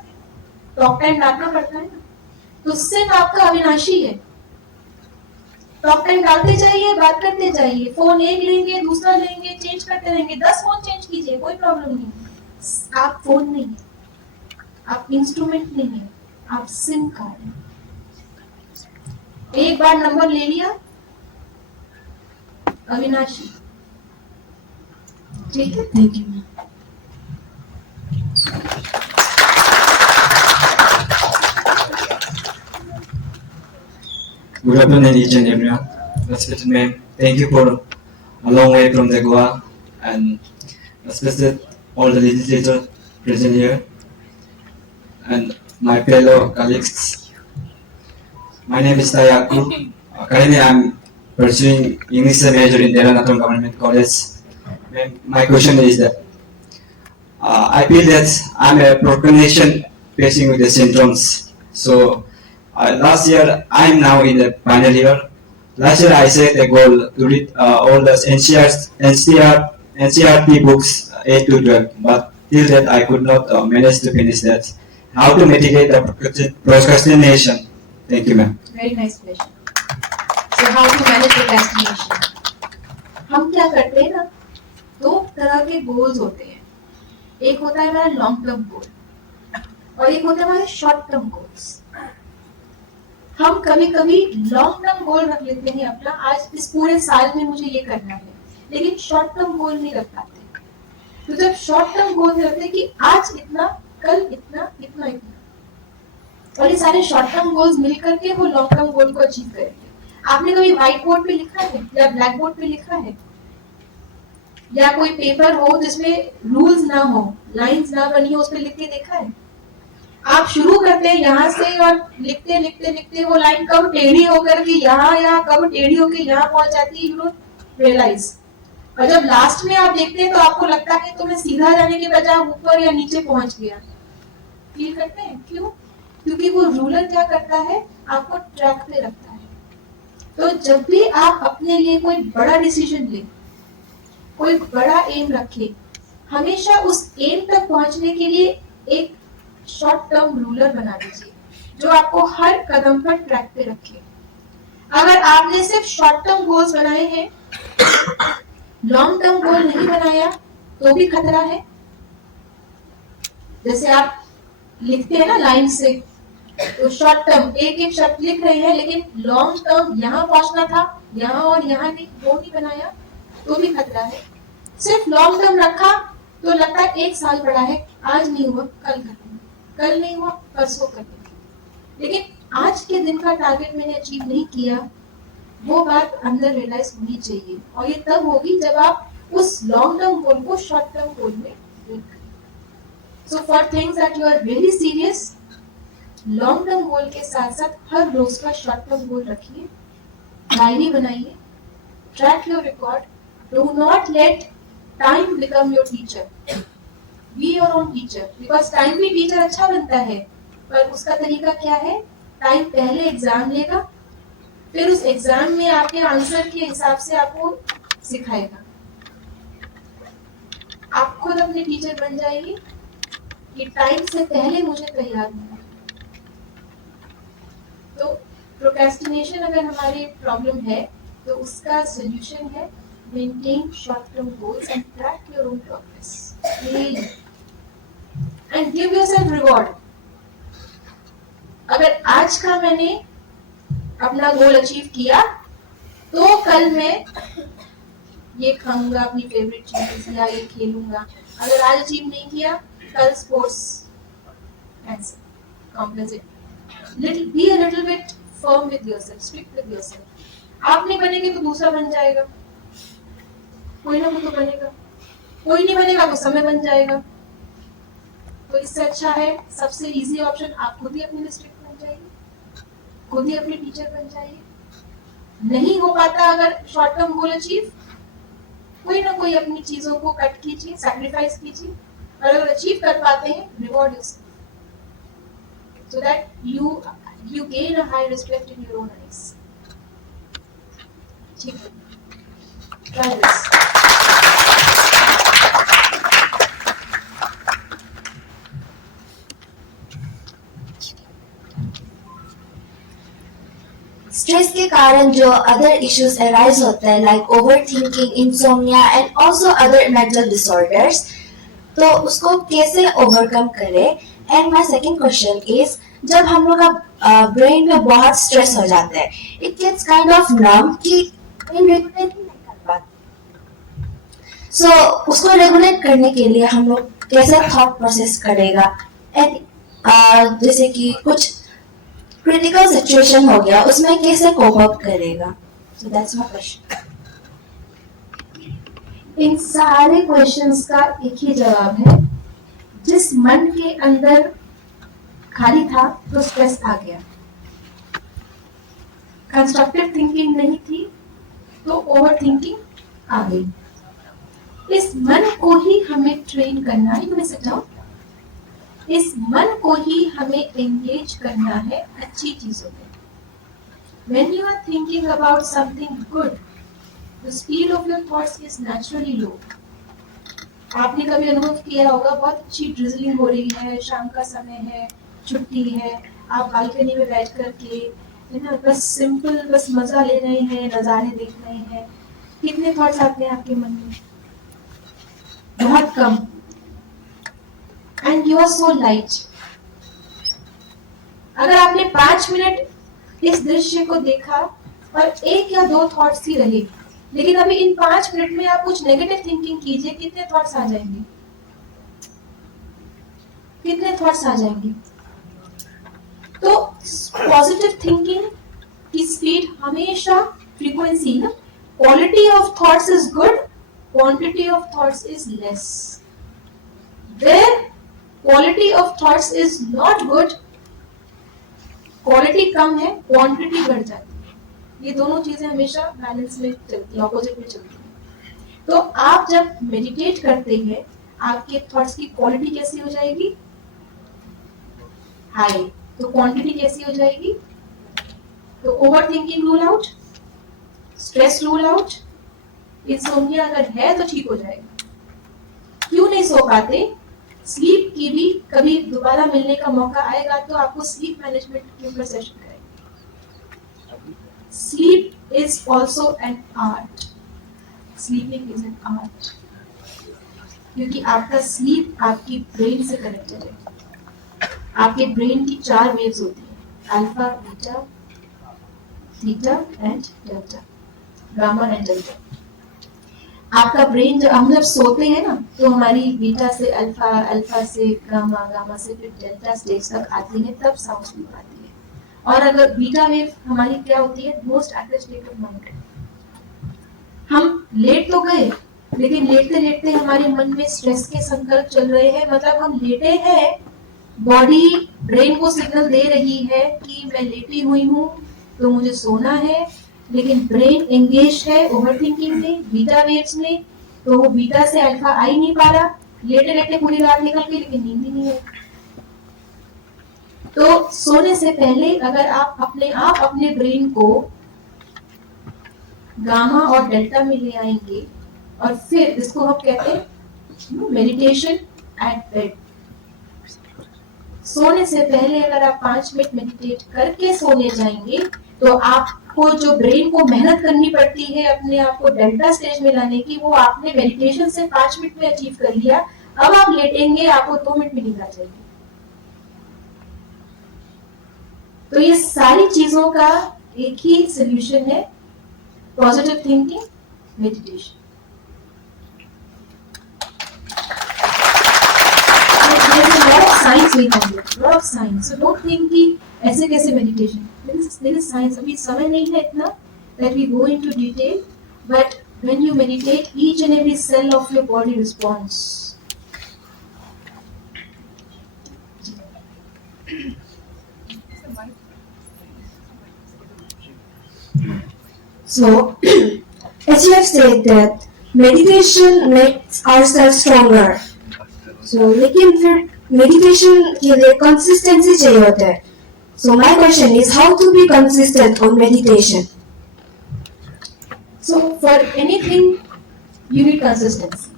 टॉक टाइम डालना पड़ता है ना। तो सिम आपका अविनाशी है, टॉक टाइम डालते जाइए, बात करते जाइए, फोन एक लेंगे दूसरा लेंगे, चेंज करते रहेंगे, 10 फोन चेंज कीजिए, कोई प्रॉब्लम नहीं। आप फोन नहीं है, आप इंस्ट्रूमेंट नहीं है, आप सिम कार्ड है। एक बार नंबर ले लिया, अविनाशी। ठीक है, thank you ma'am. Good afternoon, each and everyone. Respected ma'am, thank you for a long way from the Goa, and respected all the legislators present here, and my fellow colleagues. My name is Tayaku. Currently, I'm pursuing English major in Deranaton Government College. Ma'am, my question is that I feel that I'm a procrastination facing with the symptoms. So last year, I'm now in the final year. Last year, I set a goal to read all the NCRT books 8 to 12, but till that I could not manage to finish that. How to mitigate the procrastination? Thank you, ma'am. Very nice question. So how to manage procrastination. हम क्या करते हैं ना, दो तरह के goals होते हैं। एक होता है हमारा लॉन्ग टर्म गोल और एक होता है हमारे शॉर्ट टर्म गोल्स। हम कभी कभी लॉन्ग टर्म गोल रख लेते हैं अपना, आज इस पूरे साल में मुझे ये करना है, लेकिन शॉर्ट टर्म गोल नहीं रख पाते। तो जब शॉर्ट टर्म गोल रखते हैं कि आज इतना, कल इतना, इतना इतना, और ये सारे शॉर्ट टर्म गोल्स मिलकर के वो लॉन्ग टर्म गोल को अचीव करेंगे। आपने कभी व्हाइट बोर्ड पे लिखा है या ब्लैक बोर्ड पे लिखा है, या कोई पेपर हो जिसमें रूल्स ना हो, लाइंस ना बनी हो, उस पे लिख के देखा है? आप शुरू करते हैं यहाँ से और लिखते लिखते लिखते वो लाइन कब टेढ़ी होकर के यहाँ कब टेढ़ी होकर यहाँ पहुंच जाती है, यू डोंट रियलाइज। और जब लास्ट में आप देखते हैं तो आपको लगता है तो मैं सीधा जाने के बजाय ऊपर या नीचे पहुंच गया। फील करते हैं क्यों? क्योंकि वो रूलर क्या करता है, आपको ट्रैक पे रखता है। तो जब भी आप अपने लिए कोई बड़ा डिसीजन ले, कोई बड़ा एम रखे, हमेशा उस एम तक पहुंचने के लिए एक शॉर्ट टर्म रूलर बना दीजिए जो आपको हर कदम पर ट्रैक पे रखे। अगर आपने सिर्फ शॉर्ट टर्म गोल्स बनाए हैं, लॉन्ग टर्म गोल नहीं बनाया, तो भी खतरा है। जैसे आप लिखते हैं ना लाइन से, तो शॉर्ट टर्म एक एक शब्द लिख रहे हैं, लेकिन लॉन्ग टर्म यहाँ पहुंचना था, यहाँ और यहाँ नहीं, वो नहीं बनाया, तो भी खतरा है। सिर्फ लॉन्ग टर्म रखा तो लगता है एक साल पड़ा है, आज नहीं हुआ कल कर लेंगे, कल नहीं हुआ परसों कर लेंगे, लेकिन आज के दिन का टारगेट मैंने अचीव नहीं किया। वो बात अंदर रियलाइज होनी चाहिए, और ये तब होगी जब आप उस लॉन्ग टर्म गोल को शॉर्ट टर्म गोल में लिंक करें। So for things that you are really serious, long term goal के साथ साथ हर रोज का शॉर्ट टर्म गोल रखिए, डायरी बनाइए, track your record, do not let time become your teacher, be your own teacher, because time भी teacher अच्छा बनता है, पर उसका तरीका क्या है, टाइम पहले एग्जाम लेगा, फिर उस एग्जाम में आपके आंसर के हिसाब से आपको सिखाएगा। आप खुद अपने टीचर बन जाइए कि टाइम से पहले मुझे तैयार होना। तो प्रोक्रेस्टिनेशन अगर हमारी प्रॉब्लम है तो उसका सॉल्यूशन है maintain short term goals and track your own progress and give yourself reward. अगर आज का मैंने अपना गोल अचीव किया तो कल मैं ये खाऊंगा अपनी फेवरेट चीज या ये खेलूंगा। अगर आज अचीव नहीं किया, कल sports compensate. Be a little bit firm with yourself, strict with yourself. आप नहीं बनेंगे तो दूसरा बन जाएगा, कोई ना कोई तो बनेगा, कोई नहीं बनेगा तो समय बन जाएगा। तो इससे अच्छा है, सबसे इजी ऑप्शन, आप खुद ही अपनी डिस्ट्रिक्ट बन जाइए, खुद ही अपने टीचर बन जाइए। नहीं हो पाता अगर शॉर्ट टर्म गोल अचीव, कोई ना कोई अपनी चीजों को कट कीजिए, सैक्रिफाइस कीजिए, और अगर अचीव कर पाते हैं, reward yourself so that you gain a high respect in your own eyes. ठीक है, try this. कारण जो अदर इश्यूज अराइज होते हैं like over thinking, insomnia and also other mental disorders, तो उसको कैसे ओवरकम करें. And my second question is, जब हम लोग का ब्रेन में बहुत स्ट्रेस हो जाता है, इट गेट्स काइंड ऑफ नम कि ब्रेन रेगुलेट नहीं कर पाता. सो उसको रेगुलेट करने के लिए हम लोग कैसे थॉट प्रोसेस करेगा. एंड जैसे कि कुछ क्रिटिकल सिचुएशन हो गया, उसमें कैसे कोप अप करेगा. So that's my question. इन सारे क्वेश्चंस का एक ही जवाब है, जिस मन के अंदर खाली था तो स्ट्रेस आ गया. कंस्ट्रक्टिव थिंकिंग नहीं थी तो ओवर थिंकिंग आ गई. इस मन को ही हमें ट्रेन करना है. मैं सिट डाउन. इस मन को ही हमें एंगेज करना है अच्छी चीजों में. When you are thinking about something good, the speed of your thoughts is naturally low. आपने कभी अनुभव किया होगा, बहुत अच्छी ड्रिजलिंग हो रही है, शाम का समय है, छुट्टी है, आप बालकनी में बैठ करके है ना, बस सिंपल बस मजा ले रहे हैं, नजारे देख रहे हैं. कितने थॉट्स आते हैं आपके मन में? बहुत कम. And you are so light. अगर आपने 5 मिनट इस दृश्य को देखा और 1 या 2 थॉट्स ही रहे, लेकिन अभी इन 5 मिनट में आप कुछ नेगेटिव थिंकिंग कीजिए, कितने थॉट्स आ जाएंगे? कितने थॉट्स आ जाएंगे? तो पॉजिटिव थिंकिंग की स्पीड हमेशा फ्रीक्वेंसी ना, quality of thoughts is good, quantity of thoughts is less. Where quality of thoughts is not good, quality कम है, क्वांटिटी बढ़ जाती है. ये दोनों चीजें हमेशा बैलेंस में चलती है, ऑपोजिट में चलती है. तो आप जब मेडिटेट करते हैं, आपके थॉट्स की क्वालिटी कैसी हो जाएगी? हाई. तो क्वांटिटी कैसी हो जाएगी? तो over thinking rule out, stress rule out, insomnia अगर है तो ठीक हो जाएगा. क्यों नहीं सो पाते? स्लीप की भी कभी दोबारा मिलने का मौका आएगा तो आपको स्लीप मैनेजमेंट के ऊपर सेशन करेंगे. Sleep is also an art. Sleeping is an art, क्योंकि आपका स्लीप आपकी ब्रेन से कनेक्टेड है. आपके ब्रेन की 4 वेव्स होती हैं, alpha, beta, theta and delta, gamma and delta. आपका ब्रेन हम जब सोते हैं ना, तो हमारी बीटा से अल्फा, अल्फा से गामा, गामा से फिर डेल्टा स्टेज तक आती है, तब साउंड स्लीप आती है. और अगर बीटा वेव हमारी क्या होती है? Most active state of mind. हम लेट तो गए, लेकिन लेटते लेटते हमारे मन में स्ट्रेस के संकल्प चल रहे हैं. मतलब हम लेटे हैं, बॉडी ब्रेन को सिग्नल दे रही है कि मैं लेटी हुई हूँ तो मुझे सोना है, लेकिन ब्रेन एंगेज है ओवरथिंकिंग में, बीटा वेव्स में. तो वो बीटा से अल्फा आ ही नहीं पा रहा. लेटे लेटे पूरी रात निकल गई, लेकिन नींद ही नहीं है. तो सोने से पहले अगर आप अपने ब्रेन को गामा और डेल्टा में ले आएंगे, और फिर इसको हम कहते हैं मेडिटेशन एट बेड. सोने से पहले अगर आप 5 मिनट मेडिटेट करके सोने जाएंगे, तो आपको जो ब्रेन को मेहनत करनी पड़ती है अपने आप को डेल्टा स्टेज में लाने की, वो आपने मेडिटेशन से 5 मिनट में अचीव कर लिया. अब आप लेटेंगे, आपको 2 मिनट में नींद आ जाएगी. तो ये सारी चीजों का एक ही सोल्यूशन है, positive thinking, meditation. Science behind it, lot of science. So don't think कि ऐसे कैसे meditation. There is science. अभी समय नहीं है इतना that we go into detail. But when you meditate, each and every cell of your body responds. So, as you have said that meditation makes ourselves stronger. So, लेकिन फिर meditation के लिए consistency चाहिए होता है. So, my question is how to be consistent on meditation? So for anything you need consistency.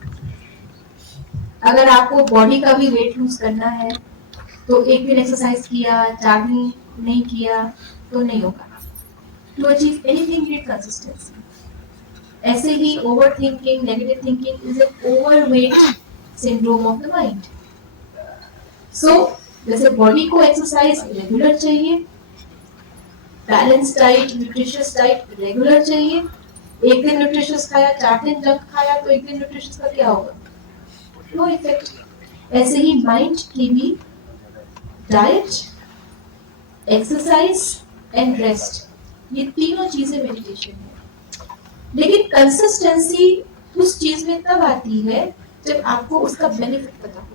अगर आपको body का भी वेट लूज करना है, तो एक दिन एक्सरसाइज किया, 4 दिन नहीं किया तो नहीं होगा. To achieve anything, you need consistency. ऐसे ही overthinking, negative thinking is an overweight syndrome of the mind. So, जैसे बॉडी को एक्सरसाइज रेगुलर चाहिए, balance diet, nutritious diet regular चाहिए. एक दिन न्यूट्रिशियस खाया, 4 दिन जंक खाया, तो एक दिन न्यूट्रिशियस का क्या होगा? No effect. ऐसे ही माइंड की भी डाइट, एक्सरसाइज एंड रेस्ट, ये तीनों चीजें मेडिटेशन है. लेकिन कंसिस्टेंसी उस चीज में तब आती है जब आपको उसका बेनिफिट पता हो,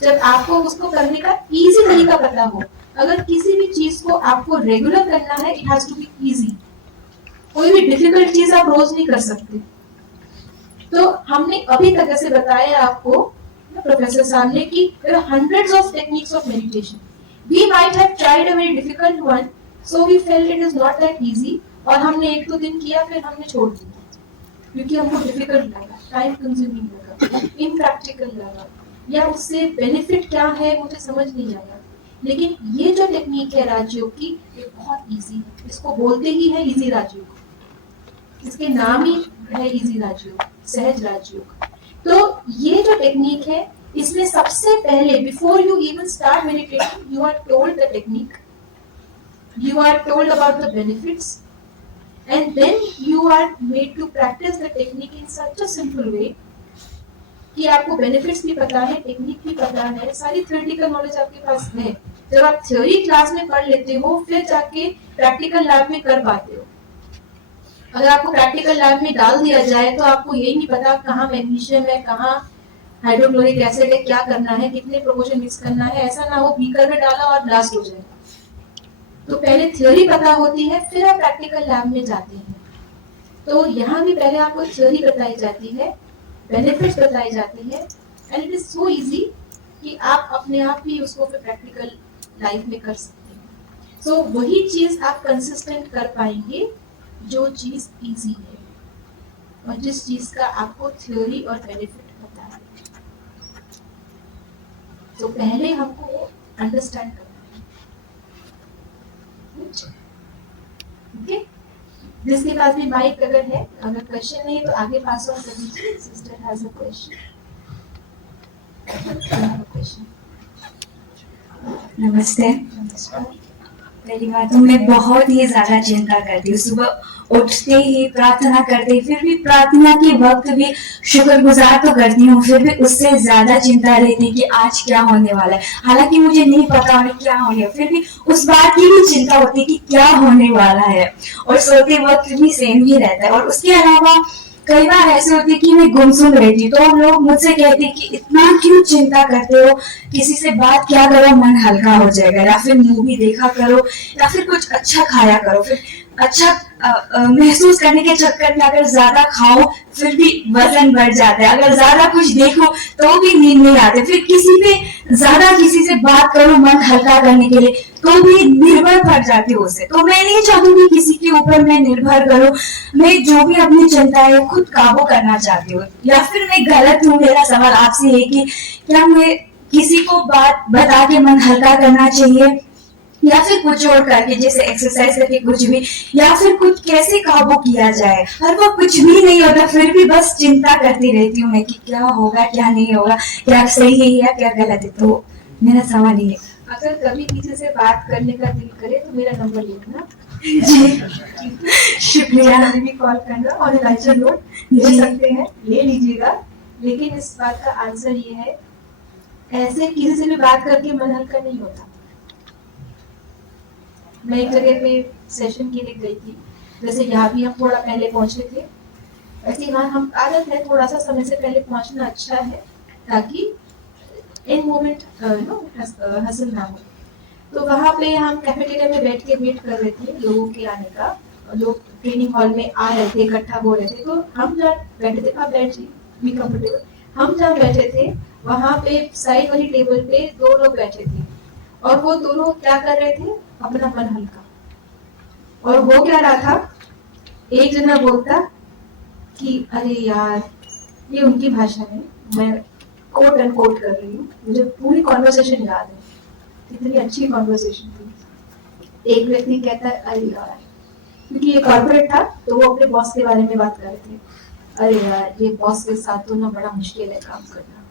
जब आपको उसको करने का इजी तरीका पता हो. अगर किसी भी चीज को आपको रेगुलर करना है, it has to be easy. कोई भी डिफिकल्ट चीज आप रोज नहीं कर सकते. तो हमने अभी तक जैसे बताया आपको प्रोफेसर साहब ने कि there are hundreds of techniques of meditation. We might have tried a very difficult one, so we felt it is not that easy. और हमने 1-2 दिन किया, फिर हमने छोड़ दिया क्योंकि हमको डिफिकल्ट लगा, टाइम कंज्यूमिंग लगा, इम्प्रैक्टिकल लगा, या उससे बेनिफिट क्या है मुझे समझ नहीं आया. लेकिन ये जो टेक्निक है राजयोग की, ये बहुत इजी है. इसको बोलते ही है इजी राजयोग, इसके नाम ही है इजी राजयोग, सहज राजयोग. तो ये जो टेक्निक है, इसमें सबसे पहले before you even start meditating, you are told the technique, you are told about the benefits, and then you are made to practice the technique in such a simple way कि आपको benefits भी पता है, technique भी पता है, सारी theoretical knowledge आपके पास है. जब आप थ्योरी क्लास में पढ़ लेते हो, फिर जाके प्रैक्टिकल लैब में कर पाते हो. अगर आपको प्रैक्टिकल लैब में डाल दिया जाए तो आपको यही नहीं पता कहाँ मैग्नीशियम है, कहाँ हाइड्रोक्लोरिक एसिड है, क्या करना है, कितने प्रोपोर्शन मिक्स करना है. ऐसा ना हो बीकर में डाला और ब्लास्ट हो जाए. तो पहले थ्योरी पता होती है, फिर आप प्रैक्टिकल लैब में जाते हैं. तो यहाँ भी पहले आपको थ्योरी बताई जाती है, बेनिफिट्स बताए जाते हैं, and it is so easy कि आप अपने आप ही उसको फिर प्रैक्टिकल लाइफ में कर सकते हैं. सो वही चीज आप कंसिस्टेंट कर पाएंगे जो चीज इजी है और जिस चीज का आपको थ्योरी और बेनिफिट पता है. तो पहले हमको अंडरस्टैंड करना है. ओके, जिसके पास भी माइक अगर है, अगर क्वेश्चन नहीं तो आगे पास ऑन कर दीजिए. Sister has a question. नमस्ते. पहली बात तो मैं बहुत ही ज्यादा चिंता करती हूँ. सुबह उठते ही प्रार्थना करते ही, फिर भी प्रार्थना के वक्त भी शुक्रगुजार तो करती हूँ, फिर भी उससे ज्यादा चिंता रहती है कि आज क्या होने वाला है. हालांकि मुझे नहीं पता होने क्या होने, फिर भी उस बात की भी चिंता होती है कि क्या होने वाला है. और सोते वक्त भी सेम ही रहता है. और उसके अलावा कई बार ऐसे होती है कि मैं गुमसुम रहती हूँ, तो लोग मुझसे कहते हैं कि इतना क्यों चिंता करते हो, किसी से बात क्या करो मन हल्का हो जाएगा, या फिर मूवी देखा करो, या फिर कुछ अच्छा खाया करो. फिर अच्छा महसूस करने के चक्कर में अगर ज्यादा खाओ फिर भी वजन बढ़ जाता है, अगर ज्यादा कुछ देखो तो भी नींद नहीं आती, फिर किसी पे ज्यादा किसी से बात करो मन हल्का करने के लिए तो भी निर्भर पड़ जाती हूँ उससे. तो मैं नहीं चाहूंगी किसी के ऊपर मैं निर्भर करूँ. मैं जो भी अपनी चिंता है खुद काबू करना चाहती हूँ. या फिर मैं गलत हूँ? मेरा सवाल आपसे है कि क्या मैं किसी को बात बता के मन हल्का करना चाहिए, या फिर कुछ और करके जैसे एक्सरसाइज करके कुछ भी, या फिर कुछ कैसे काबू किया जाए. और वो कुछ भी नहीं होता, फिर भी बस चिंता करती रहती हूँ मैं कि क्या होगा क्या नहीं होगा, क्या सही है या क्या गलत है. तो मेरा सवाल ये है. अगर कभी किसी से बात करने का दिल करे तो मेरा नंबर लिखना. जी शुक्रिया. कभी भी कॉल करना और लाइटर नोट ले सकते हैं, ले लीजिएगा. लेकिन इस बात का आंसर ये है, ऐसे किसी से भी बात करके मन हल्का नहीं होता. मैं एक जगह पे सेशन के लिए गई थी, जैसे यहाँ भी हम थोड़ा पहले पहुंचे थे, ऐसे यहाँ हम आदत है थोड़ा सा समय से पहले पहुंचना अच्छा है ताकि इन मोमेंट हसल ना हो. तो वहाँ पे हम कैफेटेरिया में बैठ के वेट कर रहे थे लोगों के आने का. लोग ट्रेनिंग हॉल में आ रहे थे, इकट्ठा हो रहे थे. तो हम जहाँ बैठे थे, आप बैठ बी कंफर्टेबल, हम जहाँ बैठे थे वहाँ पे साइड वाली टेबल पे 2 लोग बैठे थे और वो दोनों क्या कर रहे थे, अपना मन हल्का. और वो क्या रहा था, एक जना बोलता कि अरे यार, ये उनकी भाषा है, मैं कोट एंड कोट कर रही हूँ, मुझे पूरी कॉन्वर्सेशन याद है, इतनी अच्छी कॉन्वर्सेशन थी. एक व्यक्ति कहता है अरे यार क्योंकि ये कॉर्पोरेट था तो वो अपने बॉस के बारे में बात कर रहे थे, अरे यार ये बॉस के साथ तो ना बड़ा मुश्किल है काम करना,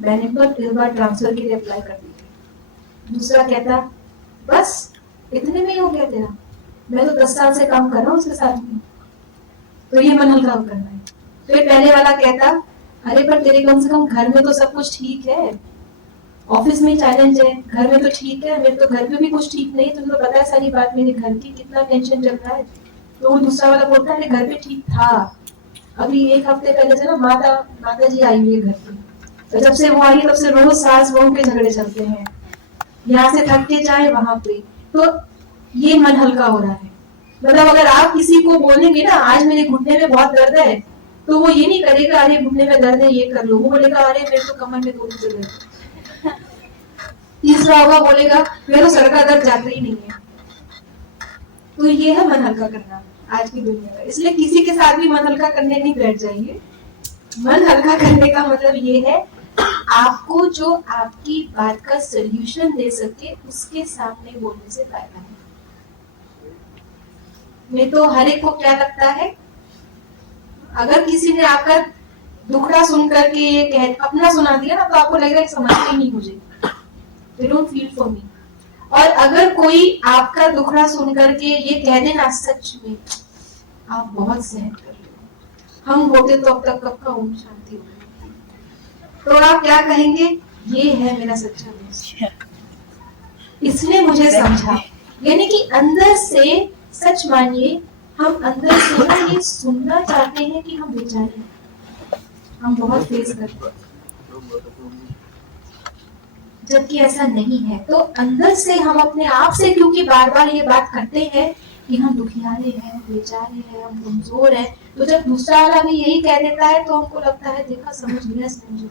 मैंने पर इस बार ट्रांसफर के लिए अप्लाई कर दी। दूसरा कहता बस इतने में ही हो गया तेरा, मैं तो 10 साल से काम कर रहा हूँ उसके साथ में, तो ये मन हल्का करना है। फिर पहले वाला कहता अरे पर तेरे कम से कम घर में तो सब कुछ ठीक है, ऑफिस में चैलेंज है, घर में तो ठीक है, मेरे तो घर पे भी कुछ ठीक नहीं, तुमको पता है सारी बात मेरे घर की, कितना टेंशन चल रहा है। तो वो दूसरा वाला बोलता है घर पे ठीक था, अभी 1 हफ्ते पहले से ना माता जी आई हुई है घर पे, तो जब से वो आई तब से रोज सास बहू के झगड़े चलते हैं, यहाँ से थक के जाए वहां पे, तो ये मन हल्का हो रहा है। मतलब अगर आप किसी को बोलेंगे ना आज मेरे घुटने में बहुत दर्द है, तो वो ये नहीं करेगा अरे घुटने में दर्द है ये कर लो, वो बोलेगा अरे मेरे तो कमर में दोनों जगह है। तीसरा होगा बोलेगा मेरे तो सर का दर्द जाता ही नहीं है। तो ये है मन हल्का करना आज की दुनिया का, इसलिए किसी के साथ भी मन हल्का करने नहीं बैठ जाइए। मन हल्का करने का मतलब ये है आपको जो आपकी बात का सॉल्यूशन दे सके उसके सामने बोलने से फायदा है। नहीं तो हर एक को क्या लगता है, अगर किसी ने आपका दुखड़ा सुन करके ये कह अपना सुना दिया ना तो आपको लगेगा कि समझते ही नहीं मुझे, they don't feel for me। और अगर कोई आपका दुखड़ा सुन करके ये कह देना सच में आप बहुत सहन कर रहे हो, हम होते तो अब तक कब का ओम शांति हो गई, तो आप क्या कहेंगे ये है मेरा सच्चा दोस्त, इसने मुझे समझा। यानी कि अंदर से सच मानिए, हम अंदर से ना ये सुनना चाहते हैं कि हम बेचारे हैं, हम बहुत फेस करते हैं, जबकि ऐसा नहीं है। तो अंदर से हम अपने आप से क्योंकि बार बार ये बात करते हैं कि हम दुखियारे हैं, बेचारे हैं, हम कमजोर हैं, तो जब दूसरा वाला भी यही कह देता है तो हमको लगता है देखा समझ लिया समझो,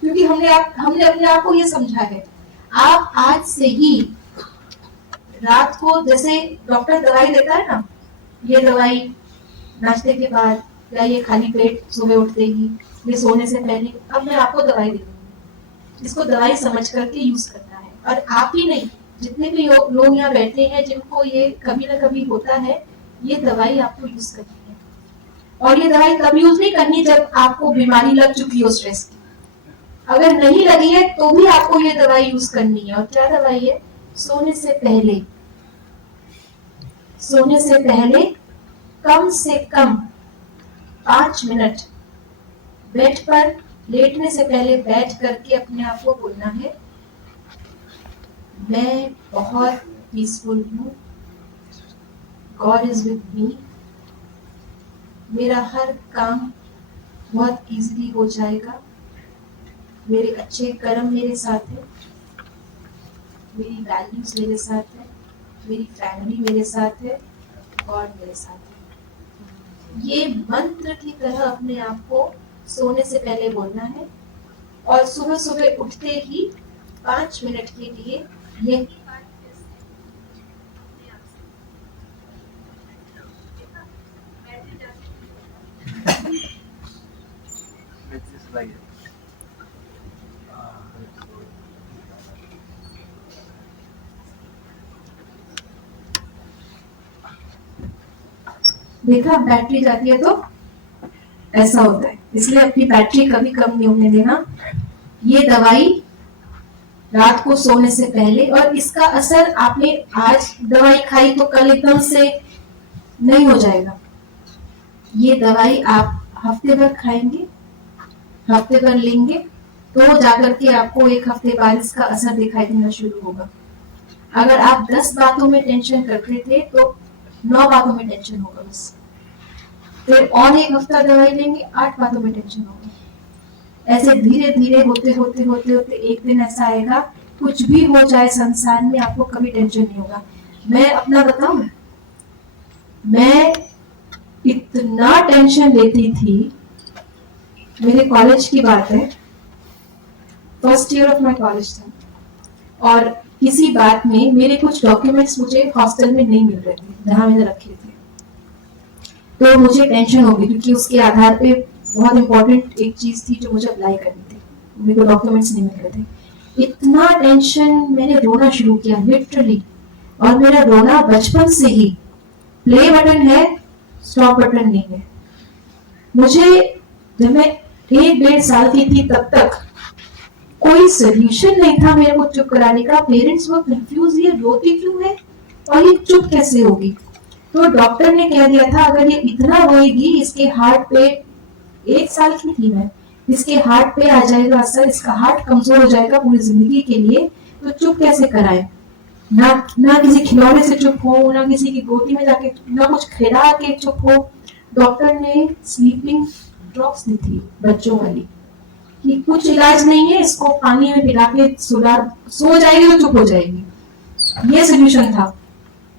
क्योंकि हमने अपने आप को ये समझा है। आप आज से ही रात को जैसे डॉक्टर दवाई देता है ना, ये दवाई नाश्ते के बाद या ये खाली पेट सुबह उठते ही, ये सोने से पहले, अब मैं आपको दवाई दे दूंगी, इसको दवाई समझ करके यूज करना है। और आप ही नहीं, जितने भी लोग यहाँ बैठे हैं जिनको ये कभी ना कभी होता है, ये दवाई आपको यूज करनी है। और ये दवाई तब यूज नहीं करनी जब आपको बीमारी लग चुकी हो स्ट्रेस की, अगर नहीं लगी है तो भी आपको ये दवाई यूज करनी है। और क्या दवाई है? सोने से पहले कम से कम 5 मिनट बेड पर लेटने से पहले बैठ करके अपने आप को बोलना है मैं बहुत पीसफुल हूँ, गॉड इज विद मी, मेरा हर काम बहुत इजीली हो जाएगा, मेरे अच्छे कर्म मेरे साथ है, मेरी वैल्यूज मेरे साथ है, मेरी फैमिली मेरे साथ है, गॉड मेरे साथ है। ये मंत्र की तरह अपने आप को सोने से पहले बोलना है। और सुबह सुबह उठते ही 5 मिनट के लिए यही देखा बैटरी जाती है तो ऐसा होता है, इसलिए अपनी बैटरी कभी कम नहीं होने देना। ये दवाई रात को सोने से पहले, और इसका असर आपने आज दवाई खाई तो कल एकदम से नहीं हो जाएगा। ये दवाई आप हफ्ते भर खाएंगे, हफ्ते भर लेंगे तो जाकर के आपको 1 हफ्ते बाद इसका असर दिखाई देना शुरू होगा। अगर आप 10 बातों में टेंशन करते थे तो 9 बातों में टेंशन होगा बस। फिर और 1 हफ्ता दवाई लेंगे, 8 बातों में टेंशन होगा। ऐसे धीरे धीरे होते होते होते होते एक दिन ऐसा आएगा, कुछ भी हो जाए संसार में आपको कभी टेंशन नहीं होगा। मैं अपना बताऊं, मैं इतना टेंशन लेती थी, मेरे कॉलेज की बात है, first year of my college था, और किसी बात में मेरे कुछ डॉक्यूमेंट्स मुझे हॉस्टल में नहीं मिल रहे थे जहां मैंने रखे थे, तो मुझे टेंशन हो गई क्योंकि उसके आधार पे बहुत इंपॉर्टेंट एक चीज थी जो मुझे अप्लाई करनी थी, मेरे को डॉक्यूमेंट्स नहीं मिल रहे थे। इतना टेंशन, मैंने रोना शुरू किया लिटरली, और मेरा रोना बचपन से ही प्ले बटन है, स्टॉप बटन नहीं है। मुझे जब मैं 1-1.5 साल की थी तब तक कोई सोल्यूशन नहीं था मेरे को चुप कराने का। पेरेंट्स वो कंफ्यूज, ये रोती क्यों है और ये चुप कैसे होगी। तो डॉक्टर ने कह दिया था अगर ये इतना रोएगी, इसके हार्ट पे, 1 साल की थी मैं, इसके हार्ट पे आ जाएगा असर, इसका हार्ट कमजोर हो जाएगा पूरी जिंदगी के लिए, तो चुप कैसे कराए। ना किसी खिलौने से चुप हो, ना किसी की गोदी में जाके, ना कुछ खिला के चुप हो। डॉक्टर ने स्लीपिंग ड्रॉप्स दी थी बच्चों वाली, कि कुछ इलाज नहीं है, इसको पानी में पिला के सो जाएगी तो चुप हो जाएगी। ये सोल्यूशन था,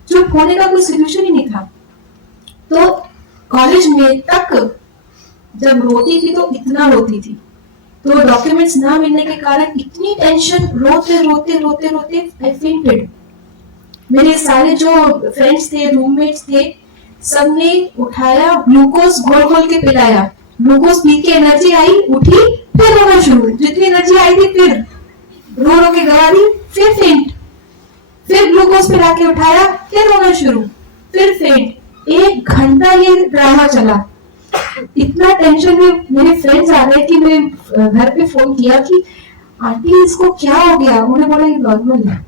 चुप होने का कोई सोल्यूशन ही नहीं था। तो कॉलेज में तक जब रोती थी तो इतना रोती थी, तो डॉक्यूमेंट्स ना मिलने के कारण इतनी टेंशन, रोते रोते रोते रोते आई फेंटेड। मेरे सारे जो फ्रेंड्स थे, रूममेट्स थे, सबने उठाया, ग्लूकोज घोल घोल के पिलाया। ग्लूकोज पी के एनर्जी आई, उठी, फिर रोना शुरू। जितनी एनर्जी आई थी फिर रो रो के गवा दी, फिर फेंट, फिर ग्लूकोज पिला के उठाया, फिर रोना शुरू, फिर फेंट। 1 घंटा ये ड्रामा चला। इतना टेंशन में मेरे फ्रेंड्स आ गए कि मैं घर पे फोन किया कि आंटी इसको क्या हो गया। उन्होंने बोला ये नॉर्मल है।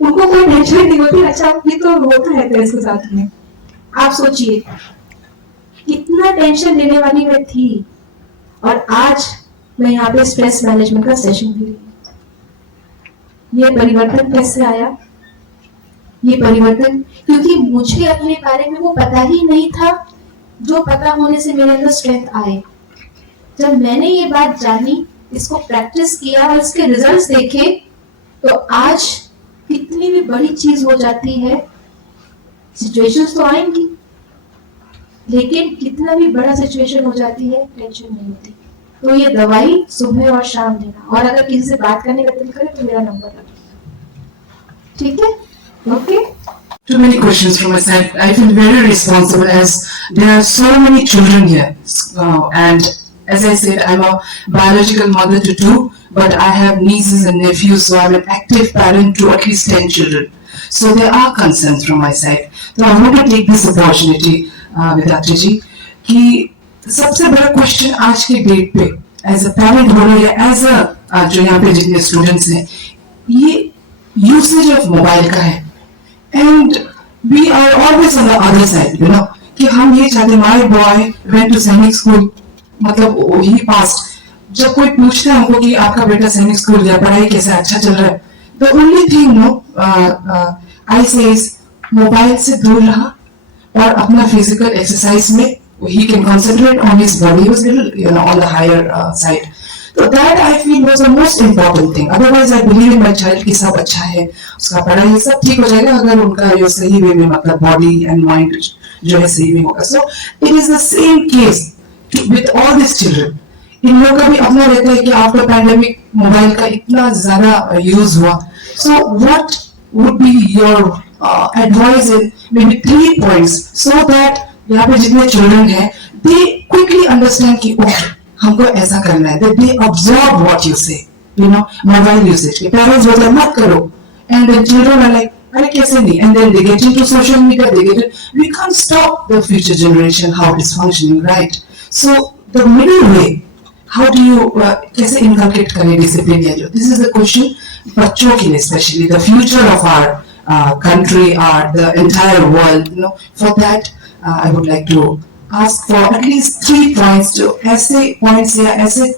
उनको कोई टेंशन नहीं होती, अच्छा ये तो होता है इसके साथ में। आप सोचिए कितना टेंशन लेने वाली मैं थी, और आज मैं यहाँ पे स्ट्रेस मैनेजमेंट का सेशन दे रही हूँ। ये परिवर्तन कैसे आया? ये परिवर्तन क्योंकि मुझे अपने बारे में वो पता ही नहीं था, जो पता होने से मेरे अंदर स्ट्रेंथ आए। जब मैंने ये बात जानी, इसको प्रैक्टिस किया और इसके रिजल्ट्स देखे, तो आज कितनी भी बड़ी चीज हो जाती है, सिचुएशंस तो आएंगी, लेकिन कितना भी बड़ा सिचुएशन हो जाती है, टेंशन नहीं होती। तो ये दवाई सुबह और शाम लेना, और अगर किसी से बात करने का दिल करे तो मेरा नंबर रखना, ठीक है? Okay. Too many questions from my side. I feel very responsible as there are so many children here. And as I said, I'm a biological mother to 2, but I have nieces and nephews, so I'm an active parent to at least 10 children. So there are concerns from my side. So I want to take this opportunity, Vidatri ji, कि सबसे बड़ा question आज के date पे as a parent बोलो या as a जो यहाँ पे जितने स्टूडेंट्स हैं, ये यूसेज ऑफ मोबाइल का है। And we are always on the other side, you know, कि हम ये चाहते, my boy went to सैनिक स्कूल, मतलब ही passed। जब कोई पूछता है हमको कि आपका बेटा सैनिक स्कूल गया, पढ़ाई कैसा, अच्छा चल रहा है, the only thing I say is mobile से दूर रहा और अपना फिजिकल एक्सरसाइज में he can concentrate on his body, he was little, you know, on the higher side. So that I feel was the most important thing. Otherwise, I believe in my child कि सब अच्छा है, उसका पढ़ाई सब ठीक हो जाएगा अगर उनका जो सही वे में, मतलब body and mind जो है सही में होगा. So it is the same case with all these children. इन लोगों का भी अपना रहता है कि after pandemic मोबाइल का इतना ज़्यादा यूज हुआ. So what would be your advice in maybe 3 points so that यहाँ पे जितने children हैं, they quickly understand कि okay, हमको ऐसा करना है, that they absorb what you say, you know, mobile usage. के parents बोलते हैं मत करो, and then children are like, अरे कैसे नहीं, and then they get into social media, they get it. We can't stop the future generation how it is functioning, right? So the middle way, how do you कैसे inculcate करें discipline या जो? This is the question बच्चों के लिए, especially the future of our country, the entire world, you know. For that, I would like to ask for at least 3 points to ऐसे points या ऐसे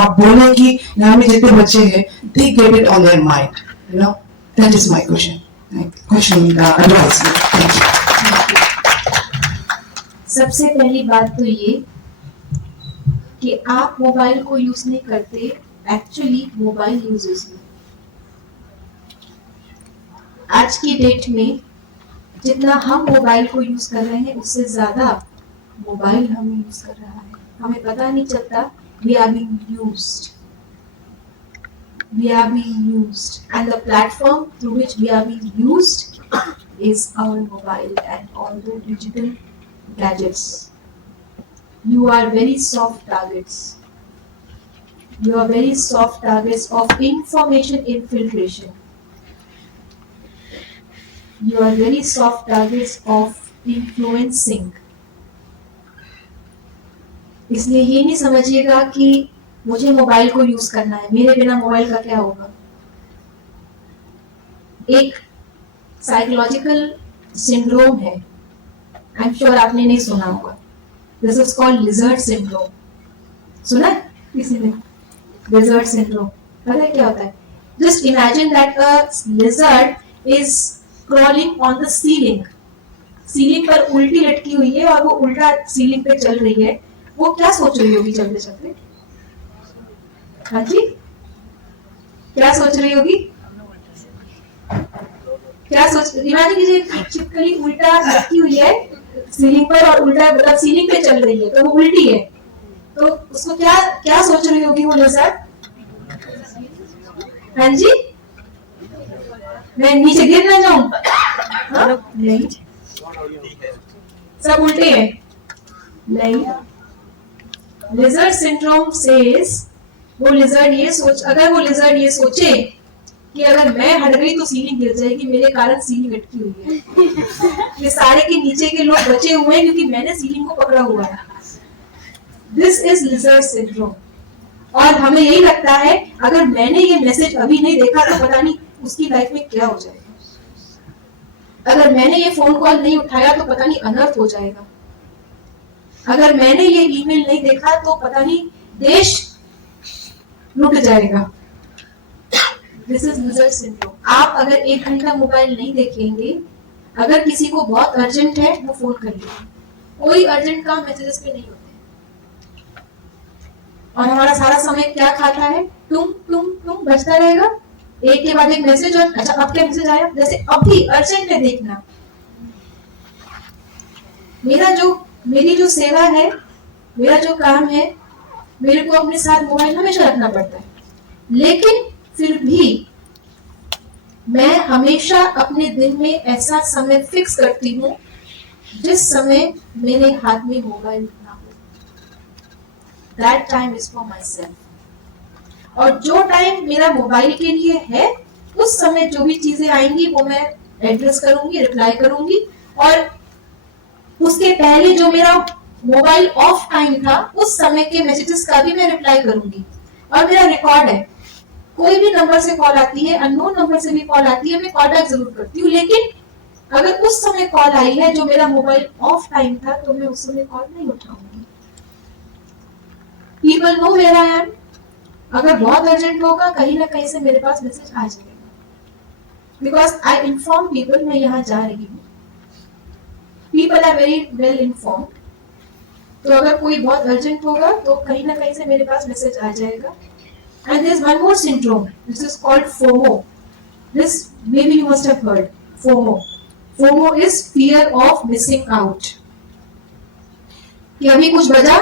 आप बोले कि यहाँ में जितने बच्चे हैं, they get it on their mind, you know. That is my question. Advice. Thank you. सबसे पहली बात तो ये कि आप मोबाइल को यूज नहीं करते, एक्चुअली मोबाइल यूजेस में। आज की डेट में जितना हम मोबाइल को यूज कर रहे हैं, उससे ज्यादा मोबाइल हमें यूज कर रहा है, हमें पता नहीं चलता। We are being used. We are being used, and the platform through which we are being used is our mobile and all the digital gadgets. You are very soft targets. You are very soft targets of information infiltration. you are very soft targets of influencing. इसलिए ये नहीं समझिएगा कि मुझे mobile को use करना है, मेरे बिना मोबाइल का क्या होगा। एक साइकोलॉजिकल सिंड्रोम है, आई एम श्योर आपने नहीं सुना होगा, this is called lizard syndrome. सुना है किसी ने? लिजर्ड सिंड्रोम पता है क्या होता है? Just imagine that a lizard is crawling on the ceiling, ceiling पर उल्टी लटकी हुई है और वो उल्टा सीलिंग पे चल रही है। वो क्या सोच रही होगी चलते चलते? हाँ जी, क्या सोच रही होगी? क्या सोच, इमेजिन कीजिए छिपकली उल्टा लटकी हुई है सीलिंग पर और उल्टा मतलब सीलिंग पे चल रही है, तो वो उल्टी है, तो उसको क्या क्या सोच रही होगी वो लिजर्ड? हाँ जी, मैं नीचे गिर ना जाऊं? नहीं, सब उल्टे हैं। नहीं, लिजर्ड सिंड्रोम सेज, वो लिजर्ड ये सोच, अगर वो लिजर्ड ये सोचे कि अगर मैं हट गई तो सीलिंग गिर जाएगी, मेरे कारण सीलिंग अटकी हुई है, ये सारे के नीचे के लोग बचे हुए हैं क्योंकि मैंने सीलिंग को पकड़ा हुआ है। This is lizard syndrome. और हमें यही लगता है अगर मैंने ये मैसेज अभी नहीं देखा तो पता नहीं उसकी लाइफ में क्या हो जाएगा, अगर मैंने ये फोन कॉल नहीं उठाया तो पता नहीं अनर्थ हो जाएगा, अगर मैंने ये ईमेल नहीं देखा तो पता नहीं देश लुट जाएगा। This is lizard syndrome. आप अगर 1 घंटा मोबाइल नहीं देखेंगे, अगर किसी को बहुत अर्जेंट है वो फोन करिए, कोई अर्जेंट काम मैसेजेस पे नहीं होते, और हमारा सारा समय क्या खाता है? तुम बजता रहेगा, एक के बाद एक मैसेज, और अच्छा अब क्या मैसेज आया, जैसे अभी अर्जेंट है देखना। मेरी जो सेवा है, मेरा जो काम है, मेरे को अपने साथ मोबाइल हमेशा रखना पड़ता है, लेकिन फिर भी मैं हमेशा अपने दिन में ऐसा समय फिक्स करती हूँ जिस समय मेरे हाथ में मोबाइल ना हो। That time is for myself. और जो टाइम मेरा मोबाइल के लिए है, उस समय जो भी चीजें आएंगी वो मैं एड्रेस करूंगी, रिप्लाई करूंगी, और उसके पहले जो मेरा मोबाइल ऑफ टाइम था उस समय के मैसेजेस का भी मैं रिप्लाई करूंगी। और मेरा रिकॉर्ड है, कोई भी नंबर से कॉल आती है, अननोन नंबर से भी कॉल आती है, मैं कॉल बैक जरूर करती हूँ, लेकिन अगर उस समय कॉल आई है जो मेरा मोबाइल ऑफ टाइम था तो मैं उस समय कॉल नहीं उठाऊंगी। People know where I am. अगर बहुत अर्जेंट होगा कहीं ना कहीं से मेरे पास मैसेज आ जाएगा, बिकॉज आई इन्फॉर्म पीपल मैं यहाँ जा रही हूँ। People are very well informed, तो अगर कोई बहुत अर्जेंट होगा तो कहीं ना कहीं से मेरे पास मैसेज आ जाएगा। And there is one more syndrome, this is called FOMO. This may be you must have heard FOMO. FOMO is fear of missing out, कि अभी कुछ बजा,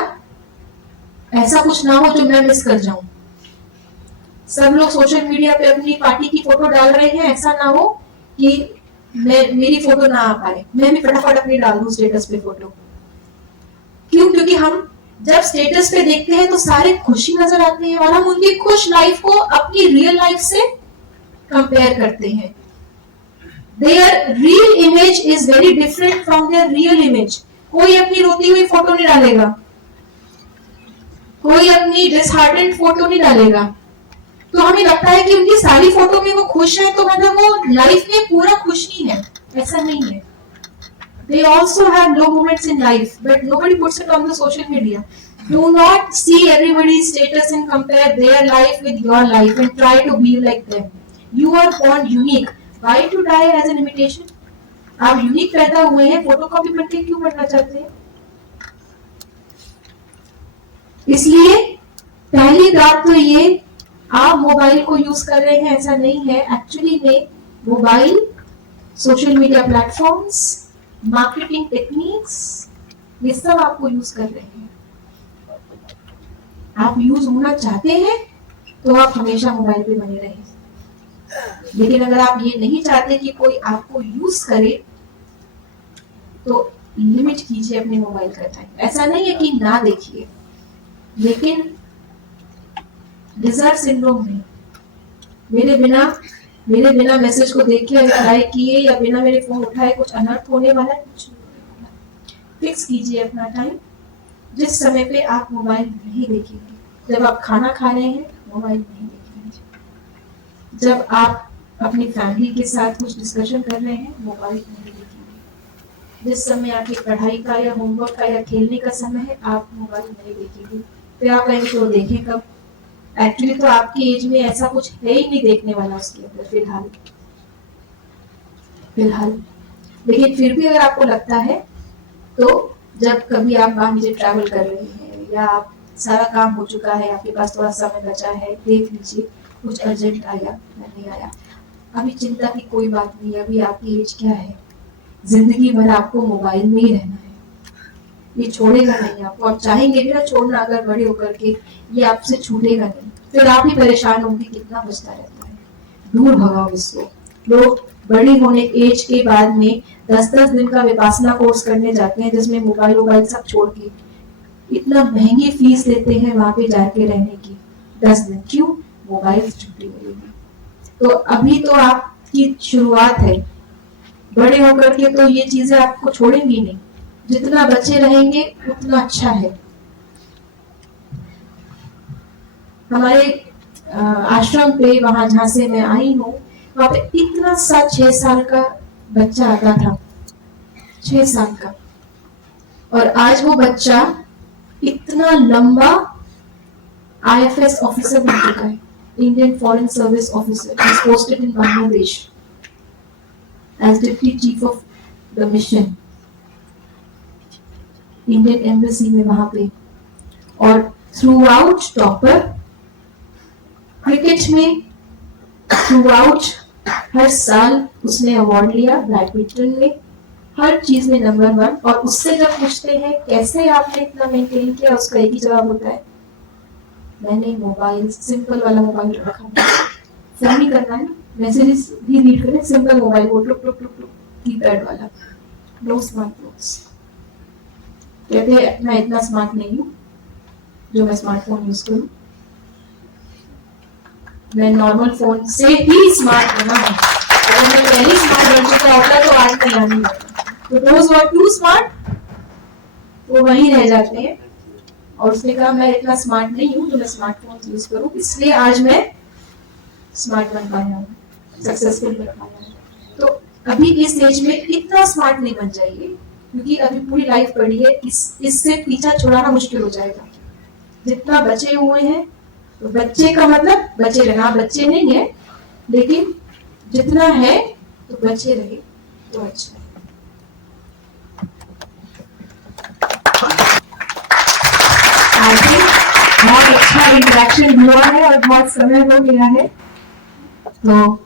ऐसा कुछ ना हो जो मैं मिस कर जाऊं। सब लोग सोशल मीडिया पे अपनी पार्टी की फोटो डाल रहे हैं, ऐसा ना हो कि मेरी फोटो ना आ पाए, मैं भी फटाफट अपनी डाल दूं स्टेटस पे फोटो। क्यों? क्योंकि हम जब स्टेटस पे देखते हैं तो सारे खुशी नजर आते हैं और हम उनकी खुश लाइफ को अपनी रियल लाइफ से कंपेयर करते हैं। There real image is very different from there real image. कोई अपनी रोती हुई फोटो नहीं डालेगा, कोई अपनी डिसहार्टेंड फोटो नहीं डालेगा, तो हमें लगता है कि उनकी सारी फोटो में वो खुश है तो मतलब वो लाइफ में पूरा खुश नहीं है। ऐसा नहीं है। They also have low moments in life, but nobody puts it on the social media. Do not see everybody's status and compare their life with your life and try to be like them. You are born unique. Why to die as an imitation? आप unique पैदा हुए हैं, photo copy करके क्यों बनना चाहते हैं? इसलिए पहली बात तो ये, आप मोबाइल को यूज कर रहे हैं ऐसा नहीं है। एक्चुअली में mobile, social media platforms, marketing techniques, ये सब आपको यूज कर रहे हैं। आप यूज होना चाहते हैं तो आप हमेशा मोबाइल पे बने रहें, लेकिन अगर आप ये नहीं चाहते कि कोई आपको यूज करे तो लिमिट कीजिए अपने मोबाइल का टाइम। ऐसा नहीं है कि ना देखिए, लेकिन लिजर्ड सिंड्रोम में मेरे बिना मेरे बिना मैसेज को देख के रिप्लाई किए या बिना मेरे फोन उठाए कुछ अनर्थ होने वाला है, कुछ नहीं होने वाला। फिक्स कीजिए अपना टाइम, जिस समय पे आप मोबाइल नहीं देखेंगे। जब आप खाना खा रहे हैं मोबाइल नहीं देखेंगे, जब आप अपनी फैमिली के साथ कुछ डिस्कशन कर रहे हैं मोबाइल नहीं देखेंगे, जिस समय आपकी पढ़ाई का या होमवर्क का या खेलने का समय है आप मोबाइल नहीं देखेंगे। फिर आप कहेंगे तो देखें कब? एक्चुअली तो आपकी एज में ऐसा कुछ है ही नहीं देखने वाला उसके अंदर फिलहाल। लेकिन फिर भी अगर आपको लगता है तो जब कभी आप मान लीजिए ट्रैवल कर रहे हैं या आप सारा काम हो चुका है, आपके पास थोड़ा समय बचा है, देख लीजिए कुछ अर्जेंट आया या नहीं आया। अभी चिंता की कोई बात नहीं, अभी आपकी एज क्या है, जिंदगी भर आपको मोबाइल में ही रहना है, ये छोड़ेगा नहीं आपको। आप चाहेंगे भी ना छोड़ना, अगर बड़े होकर के ये आपसे छूटेगा नहीं, फिर आप ही परेशान होंगे कितना बचता रहता है। दूर भगाओ इसको। लोग बड़े होने एज के बाद में 10-10 दिन का विपासना कोर्स करने जाते हैं जिसमें मोबाइल सब छोड़ के, इतना महंगी फीस लेते हैं वहां पे जाके रहने की 10 दिन। क्यों? मोबाइल छुट्टी मिलेगी। तो अभी तो आपकी शुरुआत है, बड़े होकर के तो ये चीजें आपको छोड़ेंगी नहीं। जितना बचे रहेंगे उतना अच्छा है। हमारे आश्रम पे वहां जहाँ से मैं आई हूँ वहां पे इतना सा 6 साल का बच्चा आता था, 6 साल का, और आज वो बच्चा इतना लंबा IFS ऑफिसर बन चुका है, Indian foreign service officer, is posted in Bangladesh as deputy chief of the mission, Indian embassy में वहां पे, और थ्रू आउट टॉपर, क्रिकेट में थ्रू आउट हर साल उसने अवार्ड लिया, बैडमिंटन में हर चीज में नंबर 1। और उससे जब पूछते हैं कैसे आपने इतना मेंटेन किया, उसका एक ही जवाब होता है, मैंने मोबाइल, सिंपल वाला मोबाइल रखा, फोन ही करना है, मैसेजेस भी रीड करने, सिंपल मोबाइल, वो टुक टुक टुक टुक कीपैड वाला, नो स्मार्टफोन्स। कहते हैं मैं इतना स्मार्ट नहीं हूँ जो मैं स्मार्टफोन यूज करूँ, मैं नॉर्मल फोन से ही स्मार्ट बना हूँ। अगर मैं पहले स्मार्ट बन चुका होता तो आज नहीं आनी होता। तो those who are too smart वो वहीं रह जाते हैं। और उसने कहा मैं इतना स्मार्ट नहीं हूँ जो मैं स्मार्टफोन यूज करूँ, इसलिए आज मैं स्मार्ट बन पाया हूँ, सक्सेसफुल बन पाया हूँ। तो अभी इस एज में इतना स्मार्ट नहीं बन जाइए, क्योंकि अभी पूरी लाइफ पड़ी है, इससे पीछा छुड़ाना मुश्किल हो जाएगा। जितना बचे हुए हैं, तो बच्चे का मतलब बचे रहना, बच्चे नहीं है लेकिन जितना है तो बचे रहे तो अच्छा है। आगे बहुत अच्छा इंटरेक्शन हुआ है और बहुत समय हो गया है, तो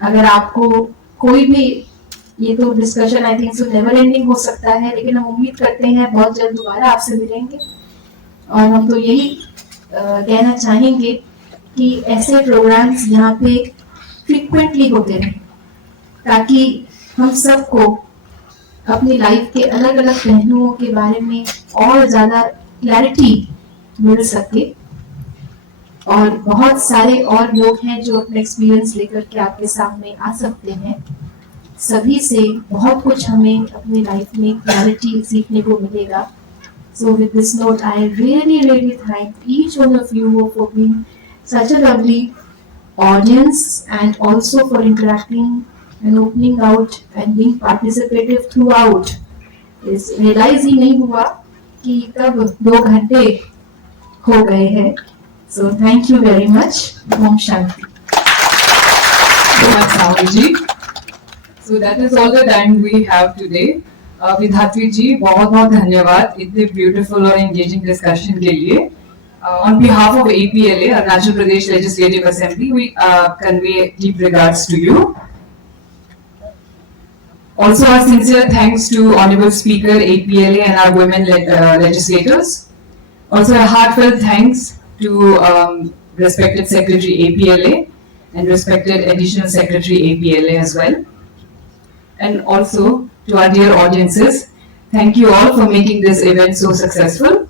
अगर आपको कोई भी, ये तो discussion I think so never ending हो सकता है, लेकिन हम उम्मीद करते हैं बहुत जल्द दोबारा आपसे मिलेंगे। और हम तो यही कहना चाहेंगे कि ऐसे प्रोग्राम्स यहाँ पे फ्रीक्वेंटली होते रहें, ताकि हम सबको अपनी लाइफ के अलग अलग पहलुओं के बारे में और ज्यादा क्लैरिटी मिल सके। और बहुत सारे और लोग हैं जो अपने एक्सपीरियंस लेकर के आपके सामने आ सकते हैं। सभी से बहुत कुछ हमें अपनी लाइफ में क्लैरिटी सीखने को मिलेगा। So with this note, I really thank each one of you for being such a lovely audience and also for interacting and opening out and being participative throughout. इस realize ही नहीं हुआ कि कब 2 घंटे हो गए हैं। So thank you very much. Om Shanti. So that is all the time we have today. Vidhatri जी बहुत बहुत धन्यवाद इतने ब्यूटीफुल और एंगेजिंग डिस्कशन के लिए। On behalf of APLA, Arunachal Pradesh Legislative Assembly, we convey deep regards to you. Also, our sincere thanks to Honorable Speaker APLA and our women legislators. Also, a heartfelt thanks to respected Secretary APLA and respected Additional Secretary APLA as well. And also to our dear audiences, thank you all for making this event so successful.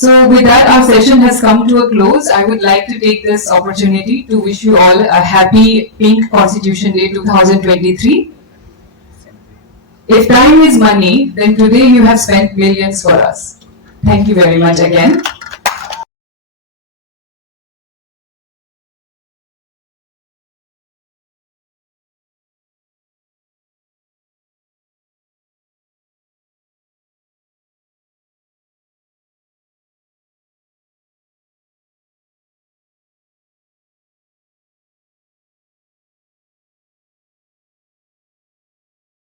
So with that, our session has come to a close. I would like to take this opportunity to wish you all a happy Pink Constitution Day 2023. If time is money, then today you have spent millions for us. Thank you very much again.